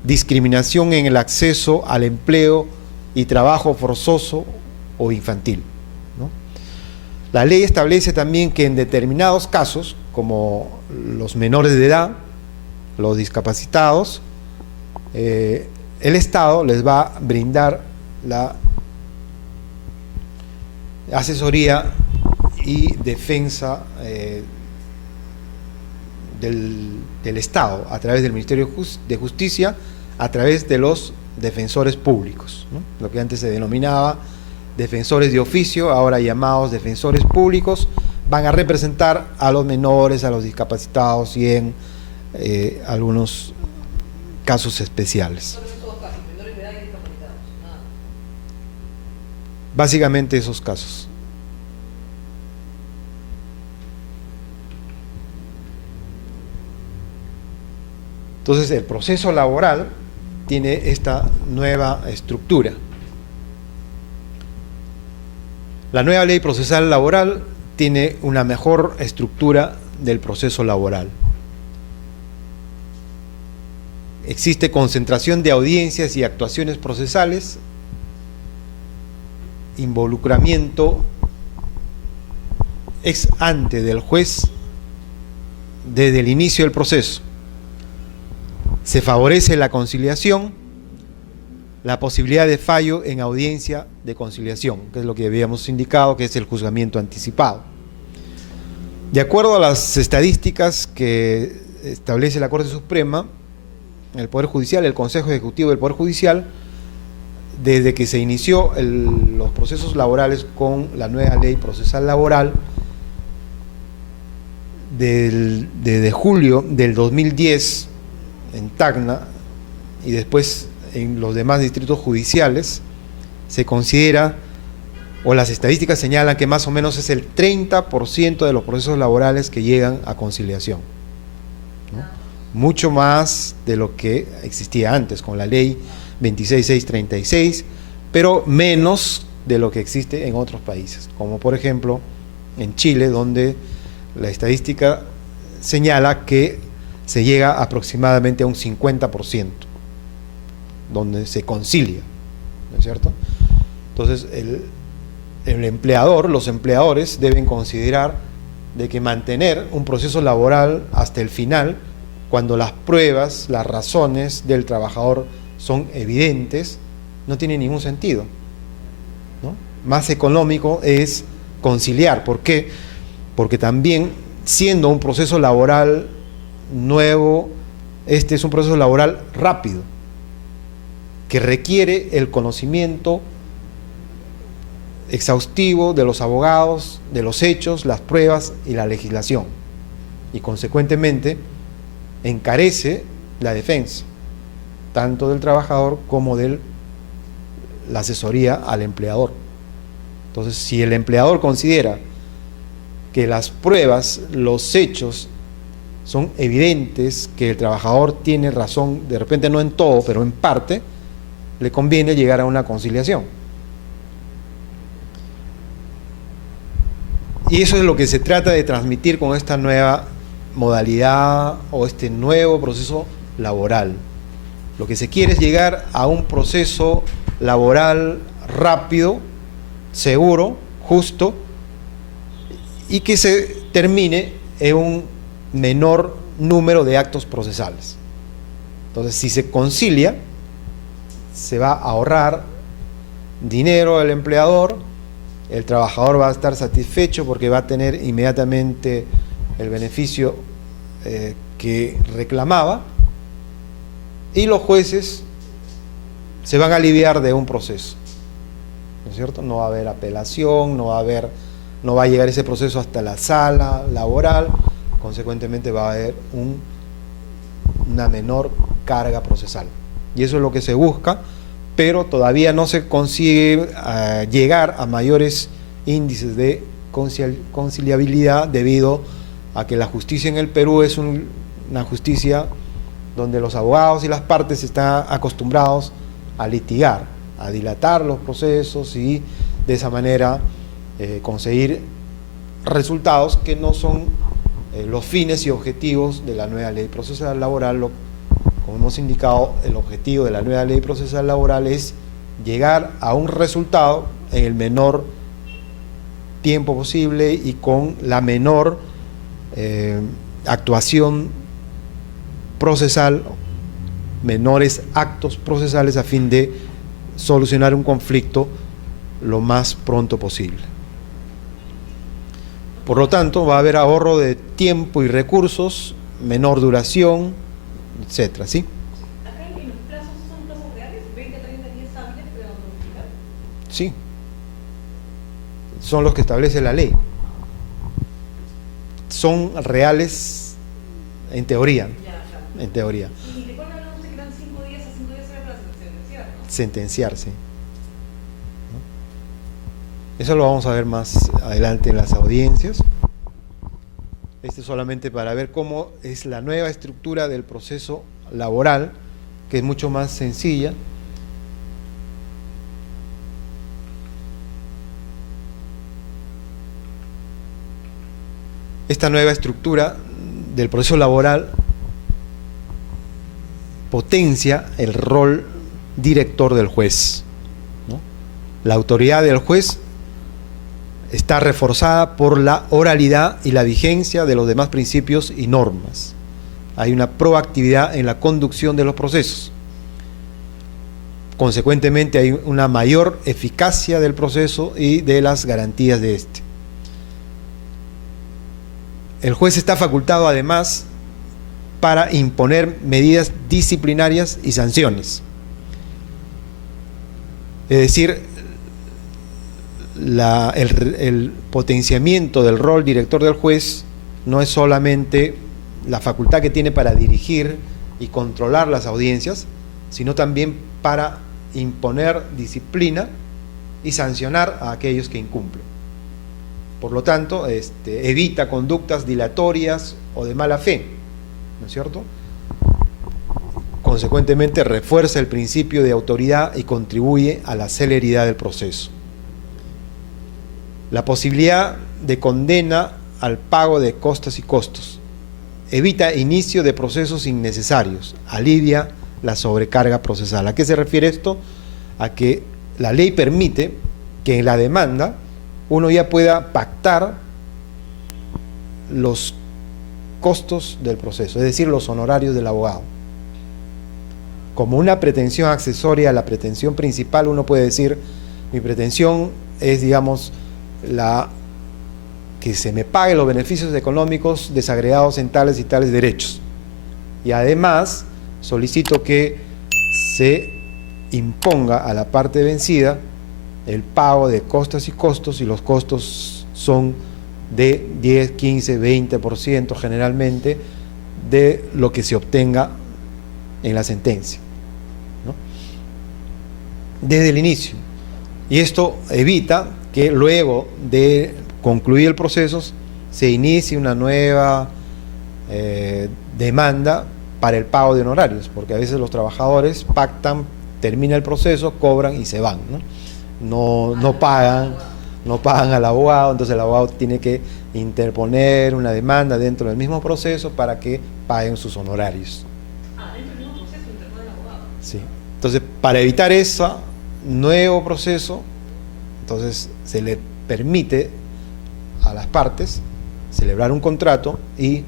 discriminación en el acceso al empleo y trabajo forzoso o infantil, ¿no? La ley establece también que en determinados casos, como los menores de edad, los discapacitados, el Estado les va a brindar la asesoría y defensa del Estado a través del Ministerio de Justicia, a través de los defensores públicos, ¿no? Lo que antes se denominaba defensores de oficio, ahora llamados defensores públicos, van a representar a los menores, a los discapacitados y en algunos casos especiales. Solo en todos casos, menores de edad y discapacitados, nada más. Básicamente esos casos. Entonces, el proceso laboral tiene esta nueva estructura. La nueva ley procesal laboral tiene una mejor estructura del proceso laboral. Existe concentración de audiencias y actuaciones procesales, involucramiento ex ante del juez desde el inicio del proceso. Se favorece la conciliación, la posibilidad de fallo en audiencia de conciliación, que es lo que habíamos indicado, que es el juzgamiento anticipado. De acuerdo a las estadísticas que establece la Corte Suprema, el Poder Judicial, el Consejo Ejecutivo del Poder Judicial, desde que se inició los procesos laborales con la nueva ley procesal laboral, desde julio del 2010, en Tacna y después en los demás distritos judiciales, se considera, o las estadísticas señalan que más o menos es el 30% de los procesos laborales que llegan a conciliación, ¿no? Mucho más de lo que existía antes con la ley 26636, pero menos de lo que existe en otros países, como por ejemplo en Chile, donde la estadística señala que se llega aproximadamente a un 50%, donde se concilia, ¿no es cierto? Entonces el empleador, los empleadores deben considerar de que mantener un proceso laboral hasta el final, cuando las pruebas, las razones del trabajador son evidentes, no tiene ningún sentido, ¿no? Más económico es conciliar. ¿Por qué? Porque también, siendo un proceso laboral nuevo, este es un proceso laboral rápido, que requiere el conocimiento exhaustivo de los abogados, de los hechos, las pruebas y la legislación, y consecuentemente encarece la defensa, tanto del trabajador como de la asesoría al empleador. Entonces, si el empleador considera que las pruebas, los hechos son evidentes, que el trabajador tiene razón, de repente no en todo, pero en parte, le conviene llegar a una conciliación. Y eso es lo que se trata de transmitir con esta nueva modalidad o este nuevo proceso laboral. Lo que se quiere es llegar a un proceso laboral rápido, seguro, justo, y que se termine en un menor número de actos procesales. Entonces, si se concilia, se va a ahorrar dinero al empleador, el trabajador va a estar satisfecho porque va a tener inmediatamente el beneficio que reclamaba, y los jueces se van a aliviar de un proceso, ¿no es cierto? No va a haber apelación, no va a llegar ese proceso hasta la sala laboral, consecuentemente va a haber una menor carga procesal, y eso es lo que se busca, pero todavía no se consigue llegar a mayores índices de conciliabilidad, debido a que la justicia en el Perú es una justicia donde los abogados y las partes están acostumbrados a litigar, a dilatar los procesos y de esa manera conseguir resultados que no son los fines y objetivos de la nueva ley procesal laboral. Como hemos indicado, el objetivo de la nueva ley procesal laboral es llegar a un resultado en el menor tiempo posible y con la menor actuación procesal, menores actos procesales, a fin de solucionar un conflicto lo más pronto posible. Por lo tanto, va a haber ahorro de tiempo y recursos, menor duración, etcétera, ¿sí? Acá en los plazos son plazos reales, 20 a 30 días hábiles para notificar. Sí, son los que establece la ley. Son reales en teoría. Ya. En teoría. Y de cuándo hablamos de que eran 5 días a 5 días era para sentenciar, ¿no? Sentenciarse, ¿no? Eso lo vamos a ver más adelante en las audiencias. Este es solamente para ver cómo es la nueva estructura del proceso laboral, que es mucho más sencilla. Esta nueva estructura del proceso laboral potencia el rol director del juez, ¿no? La autoridad del juez está reforzada por la oralidad y la vigencia de los demás principios y normas. Hay una proactividad en la conducción de los procesos. Consecuentemente, hay una mayor eficacia del proceso y de las garantías de este. El juez está facultado además para imponer medidas disciplinarias y sanciones. Es decir, el potenciamiento del rol director del juez no es solamente la facultad que tiene para dirigir y controlar las audiencias, sino también para imponer disciplina y sancionar a aquellos que incumplen. Por lo tanto, evita conductas dilatorias o de mala fe, ¿no es cierto? Consecuentemente, refuerza el principio de autoridad y contribuye a la celeridad del proceso. La posibilidad de condena al pago de costas y costos. Evita inicio de procesos innecesarios, alivia la sobrecarga procesal. ¿A qué se refiere esto? A que la ley permite que en la demanda uno ya pueda pactar los costos del proceso, es decir, los honorarios del abogado. Como una pretensión accesoria a la pretensión principal, uno puede decir, mi pretensión es, digamos, que se me pague los beneficios económicos desagregados en tales y tales derechos. Y además, solicito que se imponga a la parte vencida el pago de costas y costos, y los costos son de 10, 15, 20% generalmente de lo que se obtenga en la sentencia, ¿no? Desde el inicio. Y esto evita que luego de concluir el proceso se inicie una nueva demanda para el pago de honorarios, porque a veces los trabajadores pactan, termina el proceso, cobran y se van, ¿no? No pagan al abogado, entonces el abogado tiene que interponer una demanda dentro del mismo proceso para que paguen sus honorarios. Dentro del mismo proceso interpone el abogado. Sí. Entonces, para evitar ese nuevo proceso, entonces se le permite a las partes celebrar un contrato y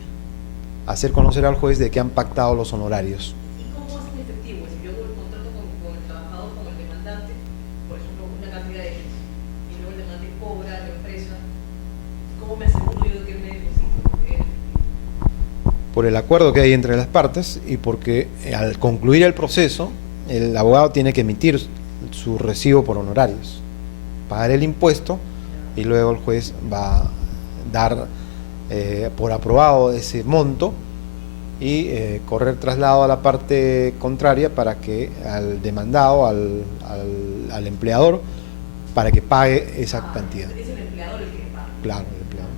hacer conocer al juez de que han pactado los honorarios. ¿Y cómo hacen efectivo? Si yo hago el contrato con el trabajador, con el demandante, por ejemplo, una cantidad de X, y luego el demandante cobra a la empresa, ¿cómo me aseguro yo de que me deposito? Por el acuerdo que hay entre las partes y porque al concluir el proceso, el abogado tiene que emitir su recibo por honorarios, pagar el impuesto, y luego el juez va a dar por aprobado ese monto y correr traslado a la parte contraria para que al demandado, al empleador, para que pague esa cantidad. Es el empleador el que paga. Claro, el empleador.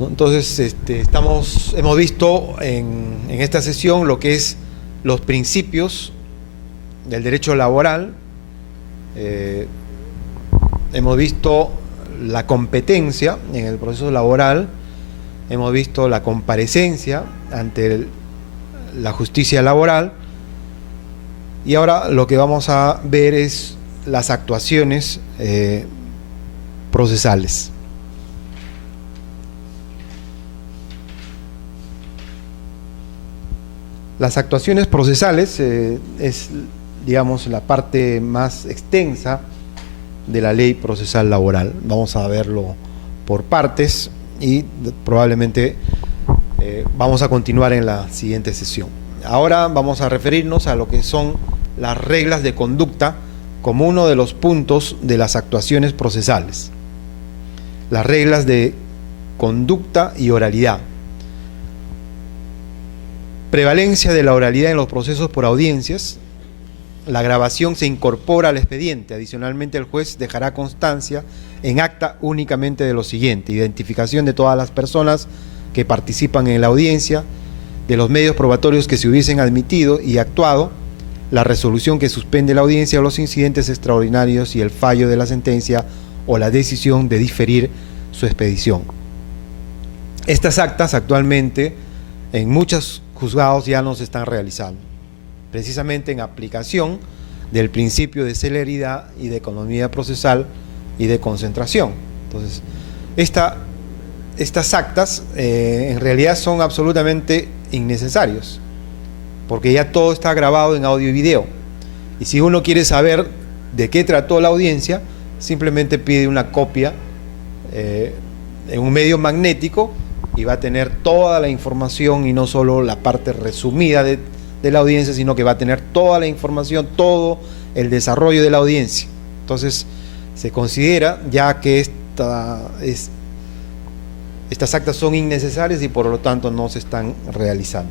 Entonces, hemos visto en esta sesión lo que es los principios del derecho laboral, hemos visto la competencia en el proceso laboral, hemos visto la comparecencia ante la justicia laboral, y ahora lo que vamos a ver es las actuaciones procesales. Las actuaciones procesales es, digamos, la parte más extensa de la ley procesal laboral. Vamos a verlo por partes y probablemente vamos a continuar en la siguiente sesión. Ahora vamos a referirnos a lo que son las reglas de conducta como uno de los puntos de las actuaciones procesales. Las reglas de conducta y oralidad. Prevalencia de la oralidad en los procesos por audiencias. La grabación se incorpora al expediente. Adicionalmente, el juez dejará constancia en acta únicamente de lo siguiente: identificación de todas las personas que participan en la audiencia, de los medios probatorios que se hubiesen admitido y actuado, la resolución que suspende la audiencia o los incidentes extraordinarios y el fallo de la sentencia o la decisión de diferir su expedición. Estas actas actualmente en muchos juzgados ya no se están realizando, precisamente en aplicación del principio de celeridad y de economía procesal y de concentración. Entonces, estas actas en realidad son absolutamente innecesarios, porque ya todo está grabado en audio y video, y si uno quiere saber de qué trató la audiencia, simplemente pide una copia en un medio magnético y va a tener toda la información, y no solo la parte resumida de la audiencia, sino que va a tener toda la información, todo el desarrollo de la audiencia. Entonces se considera ya que esta es Estas actas son innecesarias y por lo tanto no se están realizando.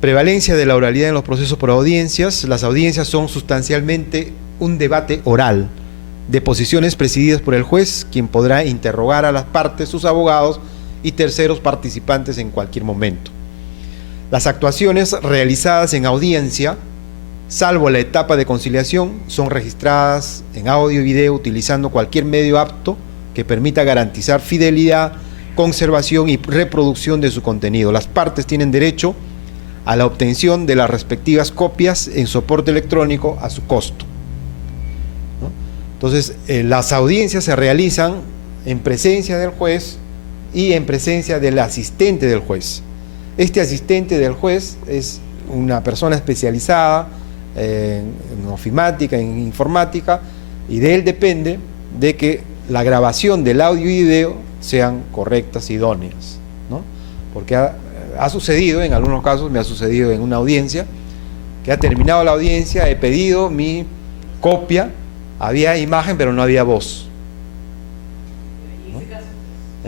Prevalencia de la oralidad en los procesos por audiencias. Las audiencias son sustancialmente un debate oral de posiciones presididas por el juez, quien podrá interrogar a las partes, sus abogados y terceros participantes en cualquier momento. Las actuaciones realizadas en audiencia, salvo la etapa de conciliación, son registradas en audio y video utilizando cualquier medio apto que permita garantizar fidelidad, conservación y reproducción de su contenido. Las partes tienen derecho a la obtención de las respectivas copias en soporte electrónico a su costo, ¿no? Entonces, las audiencias se realizan en presencia del juez y en presencia del asistente del juez. Este asistente del juez es una persona especializada en ofimática, en informática, y de él depende de que la grabación del audio y video sean correctas, idóneas, ¿no? Porque ha sucedido, en algunos casos me ha sucedido en una audiencia, que ha terminado la audiencia, he pedido mi copia, había imagen pero no había voz, ¿no?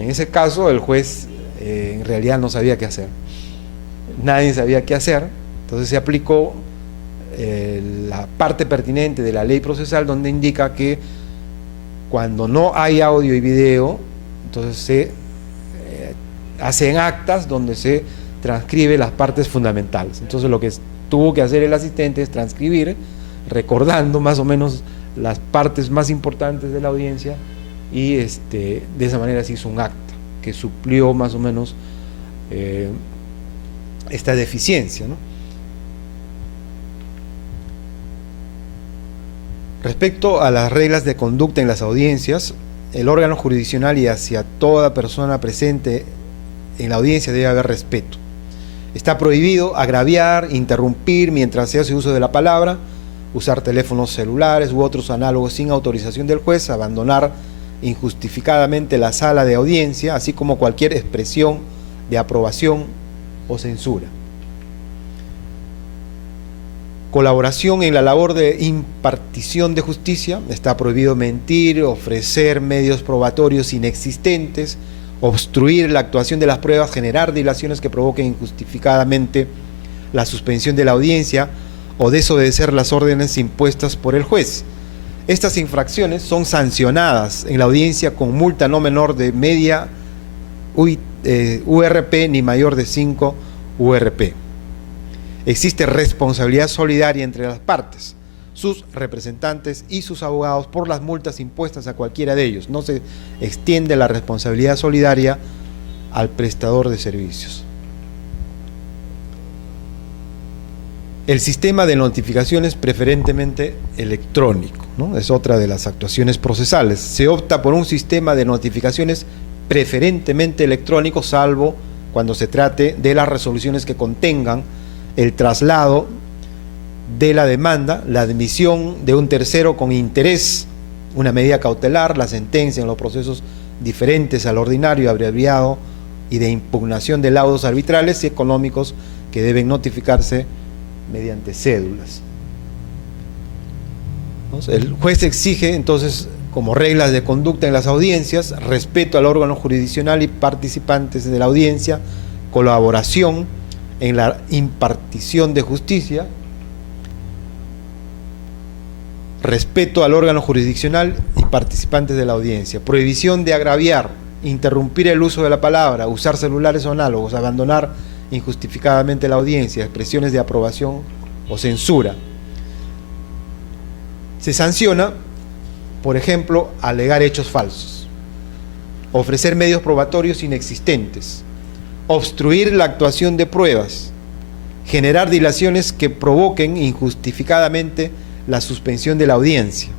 En ese caso el juez en realidad no sabía qué hacer, nadie sabía qué hacer, entonces se aplicó la parte pertinente de la ley procesal, donde indica que cuando no hay audio y video, entonces se hacen actas donde se transcribe las partes fundamentales. Entonces lo que tuvo que hacer el asistente es transcribir, recordando más o menos las partes más importantes de la audiencia, y de esa manera se hizo un acta que suplió más o menos esta deficiencia, ¿no? Respecto a las reglas de conducta en las audiencias, el órgano jurisdiccional y hacia toda persona presente en la audiencia debe haber respeto. Está prohibido agraviar, interrumpir mientras se hace uso de la palabra, usar teléfonos celulares u otros análogos sin autorización del juez, abandonar injustificadamente la sala de audiencia, así como cualquier expresión de aprobación o censura. Colaboración en la labor de impartición de justicia. Está prohibido mentir, ofrecer medios probatorios inexistentes, obstruir la actuación de las pruebas, generar dilaciones que provoquen injustificadamente la suspensión de la audiencia o desobedecer las órdenes impuestas por el juez. Estas infracciones son sancionadas en la audiencia con multa no menor de media URP ni mayor de 5 URP. Existe responsabilidad solidaria entre las partes, sus representantes y sus abogados por las multas impuestas a cualquiera de ellos. No se extiende la responsabilidad solidaria al prestador de servicios. El sistema de notificaciones preferentemente electrónico, ¿no? Es otra de las actuaciones procesales. Se opta por un sistema de notificaciones preferentemente electrónico, salvo cuando se trate de las resoluciones que contengan el traslado de la demanda, la admisión de un tercero con interés, una medida cautelar, la sentencia en los procesos diferentes al ordinario, abreviado, y de impugnación de laudos arbitrales y económicos que deben notificarse mediante cédulas. Entonces, el juez exige entonces, como reglas de conducta en las audiencias, respeto al órgano jurisdiccional y participantes de la audiencia, colaboración en la impartición de justicia, respeto al órgano jurisdiccional y participantes de la audiencia, prohibición de agraviar, interrumpir el uso de la palabra, usar celulares o análogos, abandonar injustificadamente la audiencia, expresiones de aprobación o censura. Se sanciona, por ejemplo, alegar hechos falsos, ofrecer medios probatorios inexistentes, obstruir la actuación de pruebas, generar dilaciones que provoquen injustificadamente la suspensión de la audiencia,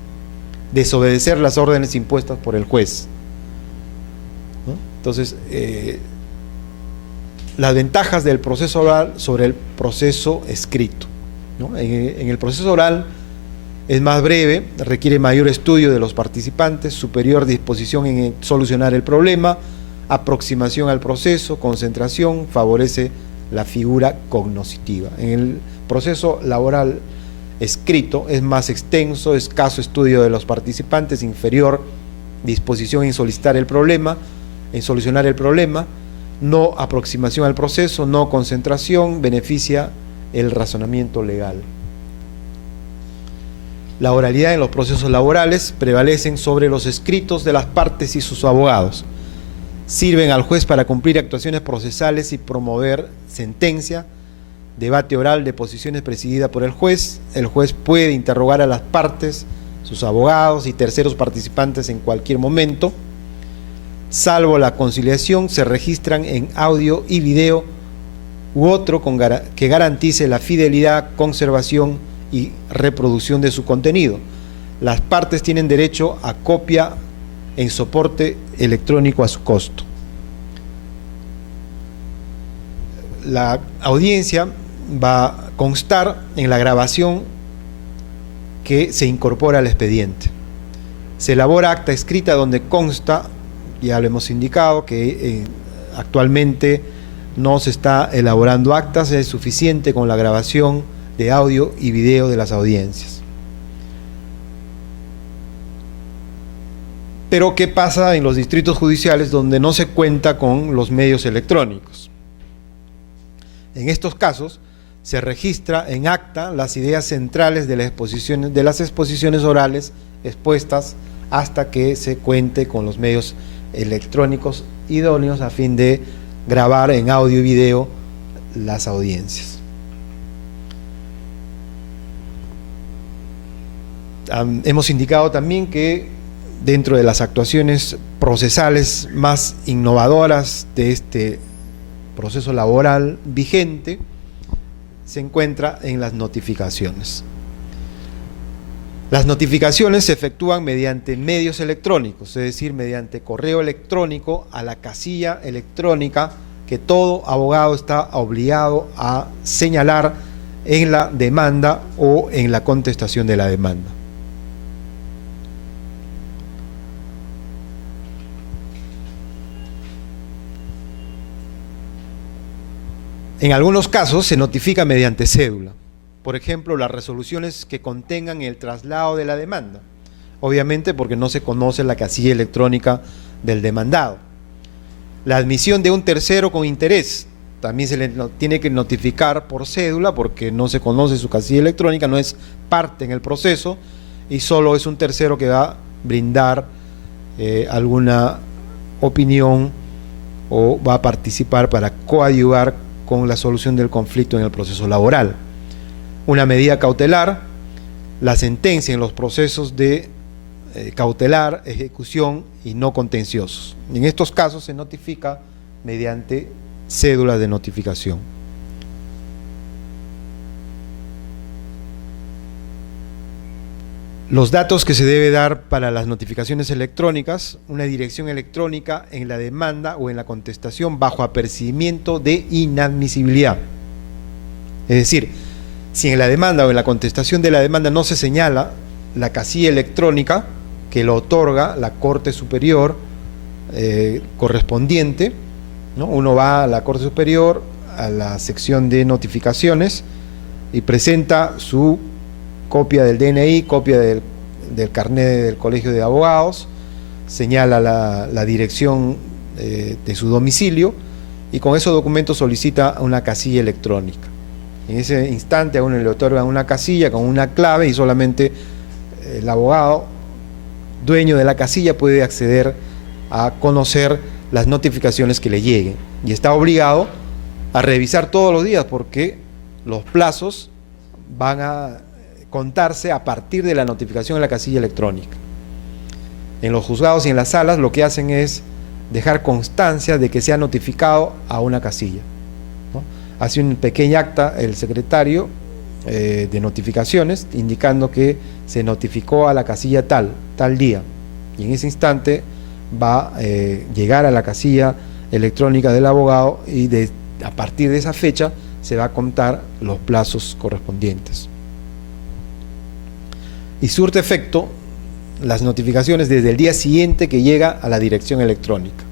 desobedecer las órdenes impuestas por el juez, ¿no? Entonces, las ventajas del proceso oral sobre el proceso escrito, ¿no? En el proceso oral es más breve, requiere mayor estudio de los participantes, superior disposición en solucionar el problema, aproximación al proceso, concentración, favorece la figura cognoscitiva. En el proceso laboral escrito es más extenso, escaso estudio de los participantes, inferior disposición en solicitar el problema, en solucionar el problema, no aproximación al proceso, no concentración, beneficia el razonamiento legal. La oralidad en los procesos laborales prevalecen sobre los escritos de las partes y sus abogados. Sirven al juez para cumplir actuaciones procesales y promover sentencia. Debate oral de posiciones presidida por el juez. El juez puede interrogar a las partes, sus abogados y terceros participantes en cualquier momento. Salvo la conciliación, se registran en audio y video u otro que garantice la fidelidad, conservación y reproducción de su contenido. Las partes tienen derecho a copia en soporte electrónico a su costo. La audiencia va a constar en la grabación que se incorpora al expediente. Se elabora acta escrita donde consta, ya lo hemos indicado, que actualmente no se está elaborando actas, es suficiente con la grabación de audio y video de las audiencias. Pero ¿qué pasa en los distritos judiciales donde no se cuenta con los medios electrónicos? En estos casos se registra en acta las ideas centrales de las exposiciones orales expuestas hasta que se cuente con los medios electrónicos idóneos a fin de grabar en audio y video las audiencias. Hemos indicado también que dentro de las actuaciones procesales más innovadoras de este proceso laboral vigente se encuentra en las notificaciones. Las notificaciones se efectúan mediante medios electrónicos, es decir, mediante correo electrónico a la casilla electrónica que todo abogado está obligado a señalar en la demanda o en la contestación de la demanda. En algunos casos se notifica mediante cédula. Por ejemplo, las resoluciones que contengan el traslado de la demanda, obviamente porque no se conoce la casilla electrónica del demandado. La admisión de un tercero con interés, también se le tiene que notificar por cédula porque no se conoce su casilla electrónica, no es parte en el proceso y solo es un tercero que va a brindar alguna opinión o va a participar para coadyuvar con la solución del conflicto en el proceso laboral. Una medida cautelar, la sentencia en los procesos de cautelar, ejecución y no contenciosos. En estos casos se notifica mediante cédula de notificación. Los datos que se debe dar para las notificaciones electrónicas: una dirección electrónica en la demanda o en la contestación bajo apercibimiento de inadmisibilidad. Es decir, si en la demanda o en la contestación de la demanda no se señala la casilla electrónica que lo otorga la Corte Superior correspondiente, ¿no? Uno va a la Corte Superior, a la sección de notificaciones y presenta su copia del DNI, copia del carnet del Colegio de Abogados, señala la dirección de su domicilio y con esos documentos solicita una casilla electrónica. En ese instante a uno le otorgan una casilla con una clave y solamente el abogado, dueño de la casilla, puede acceder a conocer las notificaciones que le lleguen y está obligado a revisar todos los días porque los plazos van a contarse a partir de la notificación en la casilla electrónica. En los juzgados y en las salas lo que hacen es dejar constancia de que se ha notificado a una casilla, ¿no? Hace un pequeño acta el secretario de notificaciones indicando que se notificó a la casilla tal día y en ese instante va a llegar a la casilla electrónica del abogado y a partir de esa fecha se va a contar los plazos correspondientes. Y surte efecto las notificaciones desde el día siguiente que llega a la dirección electrónica.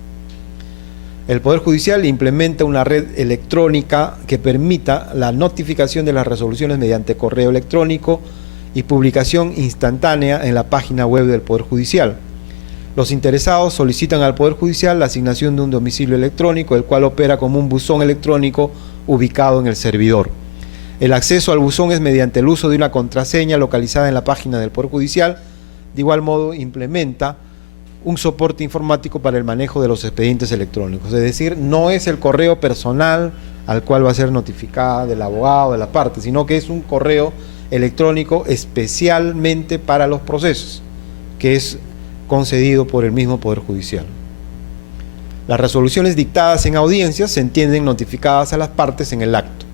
El Poder Judicial implementa una red electrónica que permita la notificación de las resoluciones mediante correo electrónico y publicación instantánea en la página web del Poder Judicial. Los interesados solicitan al Poder Judicial la asignación de un domicilio electrónico, el cual opera como un buzón electrónico ubicado en el servidor. El acceso al buzón es mediante el uso de una contraseña localizada en la página del Poder Judicial. De igual modo, implementa un soporte informático para el manejo de los expedientes electrónicos. Es decir, no es el correo personal al cual va a ser notificada del abogado, de la parte, sino que es un correo electrónico especialmente para los procesos, que es concedido por el mismo Poder Judicial. Las resoluciones dictadas en audiencias se entienden notificadas a las partes en el acto.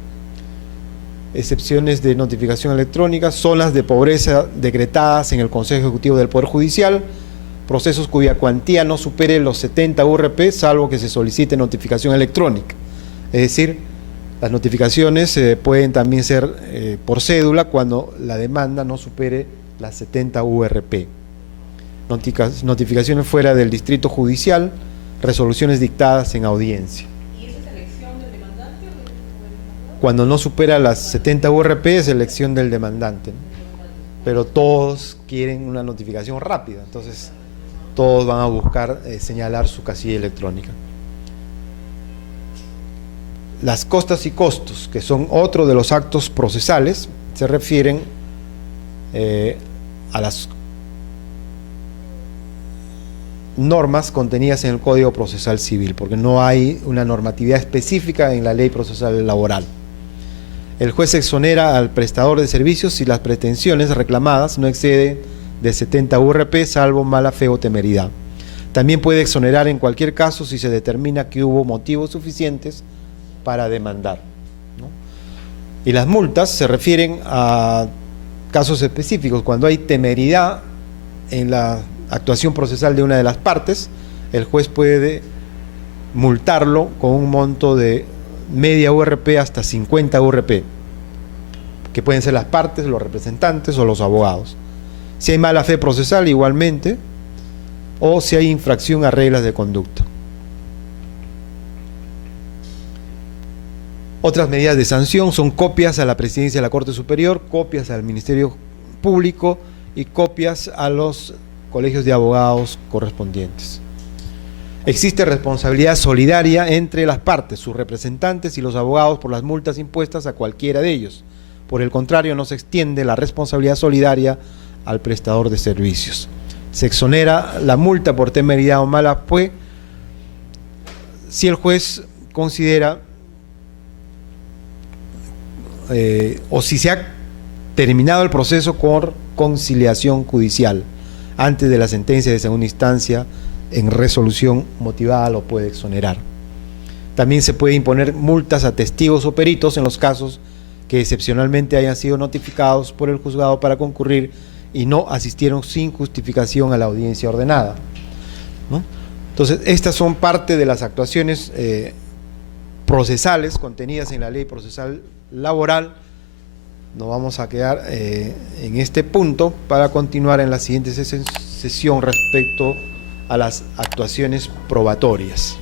Excepciones de notificación electrónica son las de pobreza decretadas en el Consejo Ejecutivo del Poder Judicial, procesos cuya cuantía no supere los 70 URP, salvo que se solicite notificación electrónica. Es decir, las notificaciones pueden también ser por cédula cuando la demanda no supere las 70 URP. Notificaciones fuera del distrito judicial, resoluciones dictadas en audiencia. ¿Y esa es elección del demandante o del demandante? Cuando no supera las 70 URP es elección del demandante, ¿no? Pero todos quieren una notificación rápida, entonces todos van a buscar señalar su casilla electrónica. Las costas y costos, que son otro de los actos procesales, se refieren a las normas contenidas en el Código Procesal Civil, porque no hay una normatividad específica en la Ley Procesal Laboral. El juez exonera al prestador de servicios si las pretensiones reclamadas no exceden de 70 URP, salvo mala fe o temeridad. También puede exonerar en cualquier caso si se determina que hubo motivos suficientes para demandar, ¿no? Y las multas se refieren a casos específicos. Cuando hay temeridad en la actuación procesal de una de las partes, el juez puede multarlo con un monto de media URP hasta 50 URP, que pueden ser las partes, los representantes o los abogados. Si hay mala fe procesal, igualmente, o si hay infracción a reglas de conducta. Otras medidas de sanción son copias a la Presidencia de la Corte Superior, copias al Ministerio Público y copias a los colegios de abogados correspondientes. Existe responsabilidad solidaria entre las partes, sus representantes y los abogados por las multas impuestas a cualquiera de ellos. Por el contrario, no se extiende la responsabilidad solidaria al prestador de servicios. Se exonera la multa por temeridad o mala fe si el juez considera o si se ha terminado el proceso por conciliación judicial antes de la sentencia de segunda instancia en resolución motivada lo puede exonerar. También se puede imponer multas a testigos o peritos en los casos que excepcionalmente hayan sido notificados por el juzgado para concurrir y no asistieron sin justificación a la audiencia ordenada, ¿no? Entonces, estas son parte de las actuaciones procesales contenidas en la Ley Procesal Laboral. Nos vamos a quedar en este punto para continuar en la siguiente sesión respecto a las actuaciones probatorias.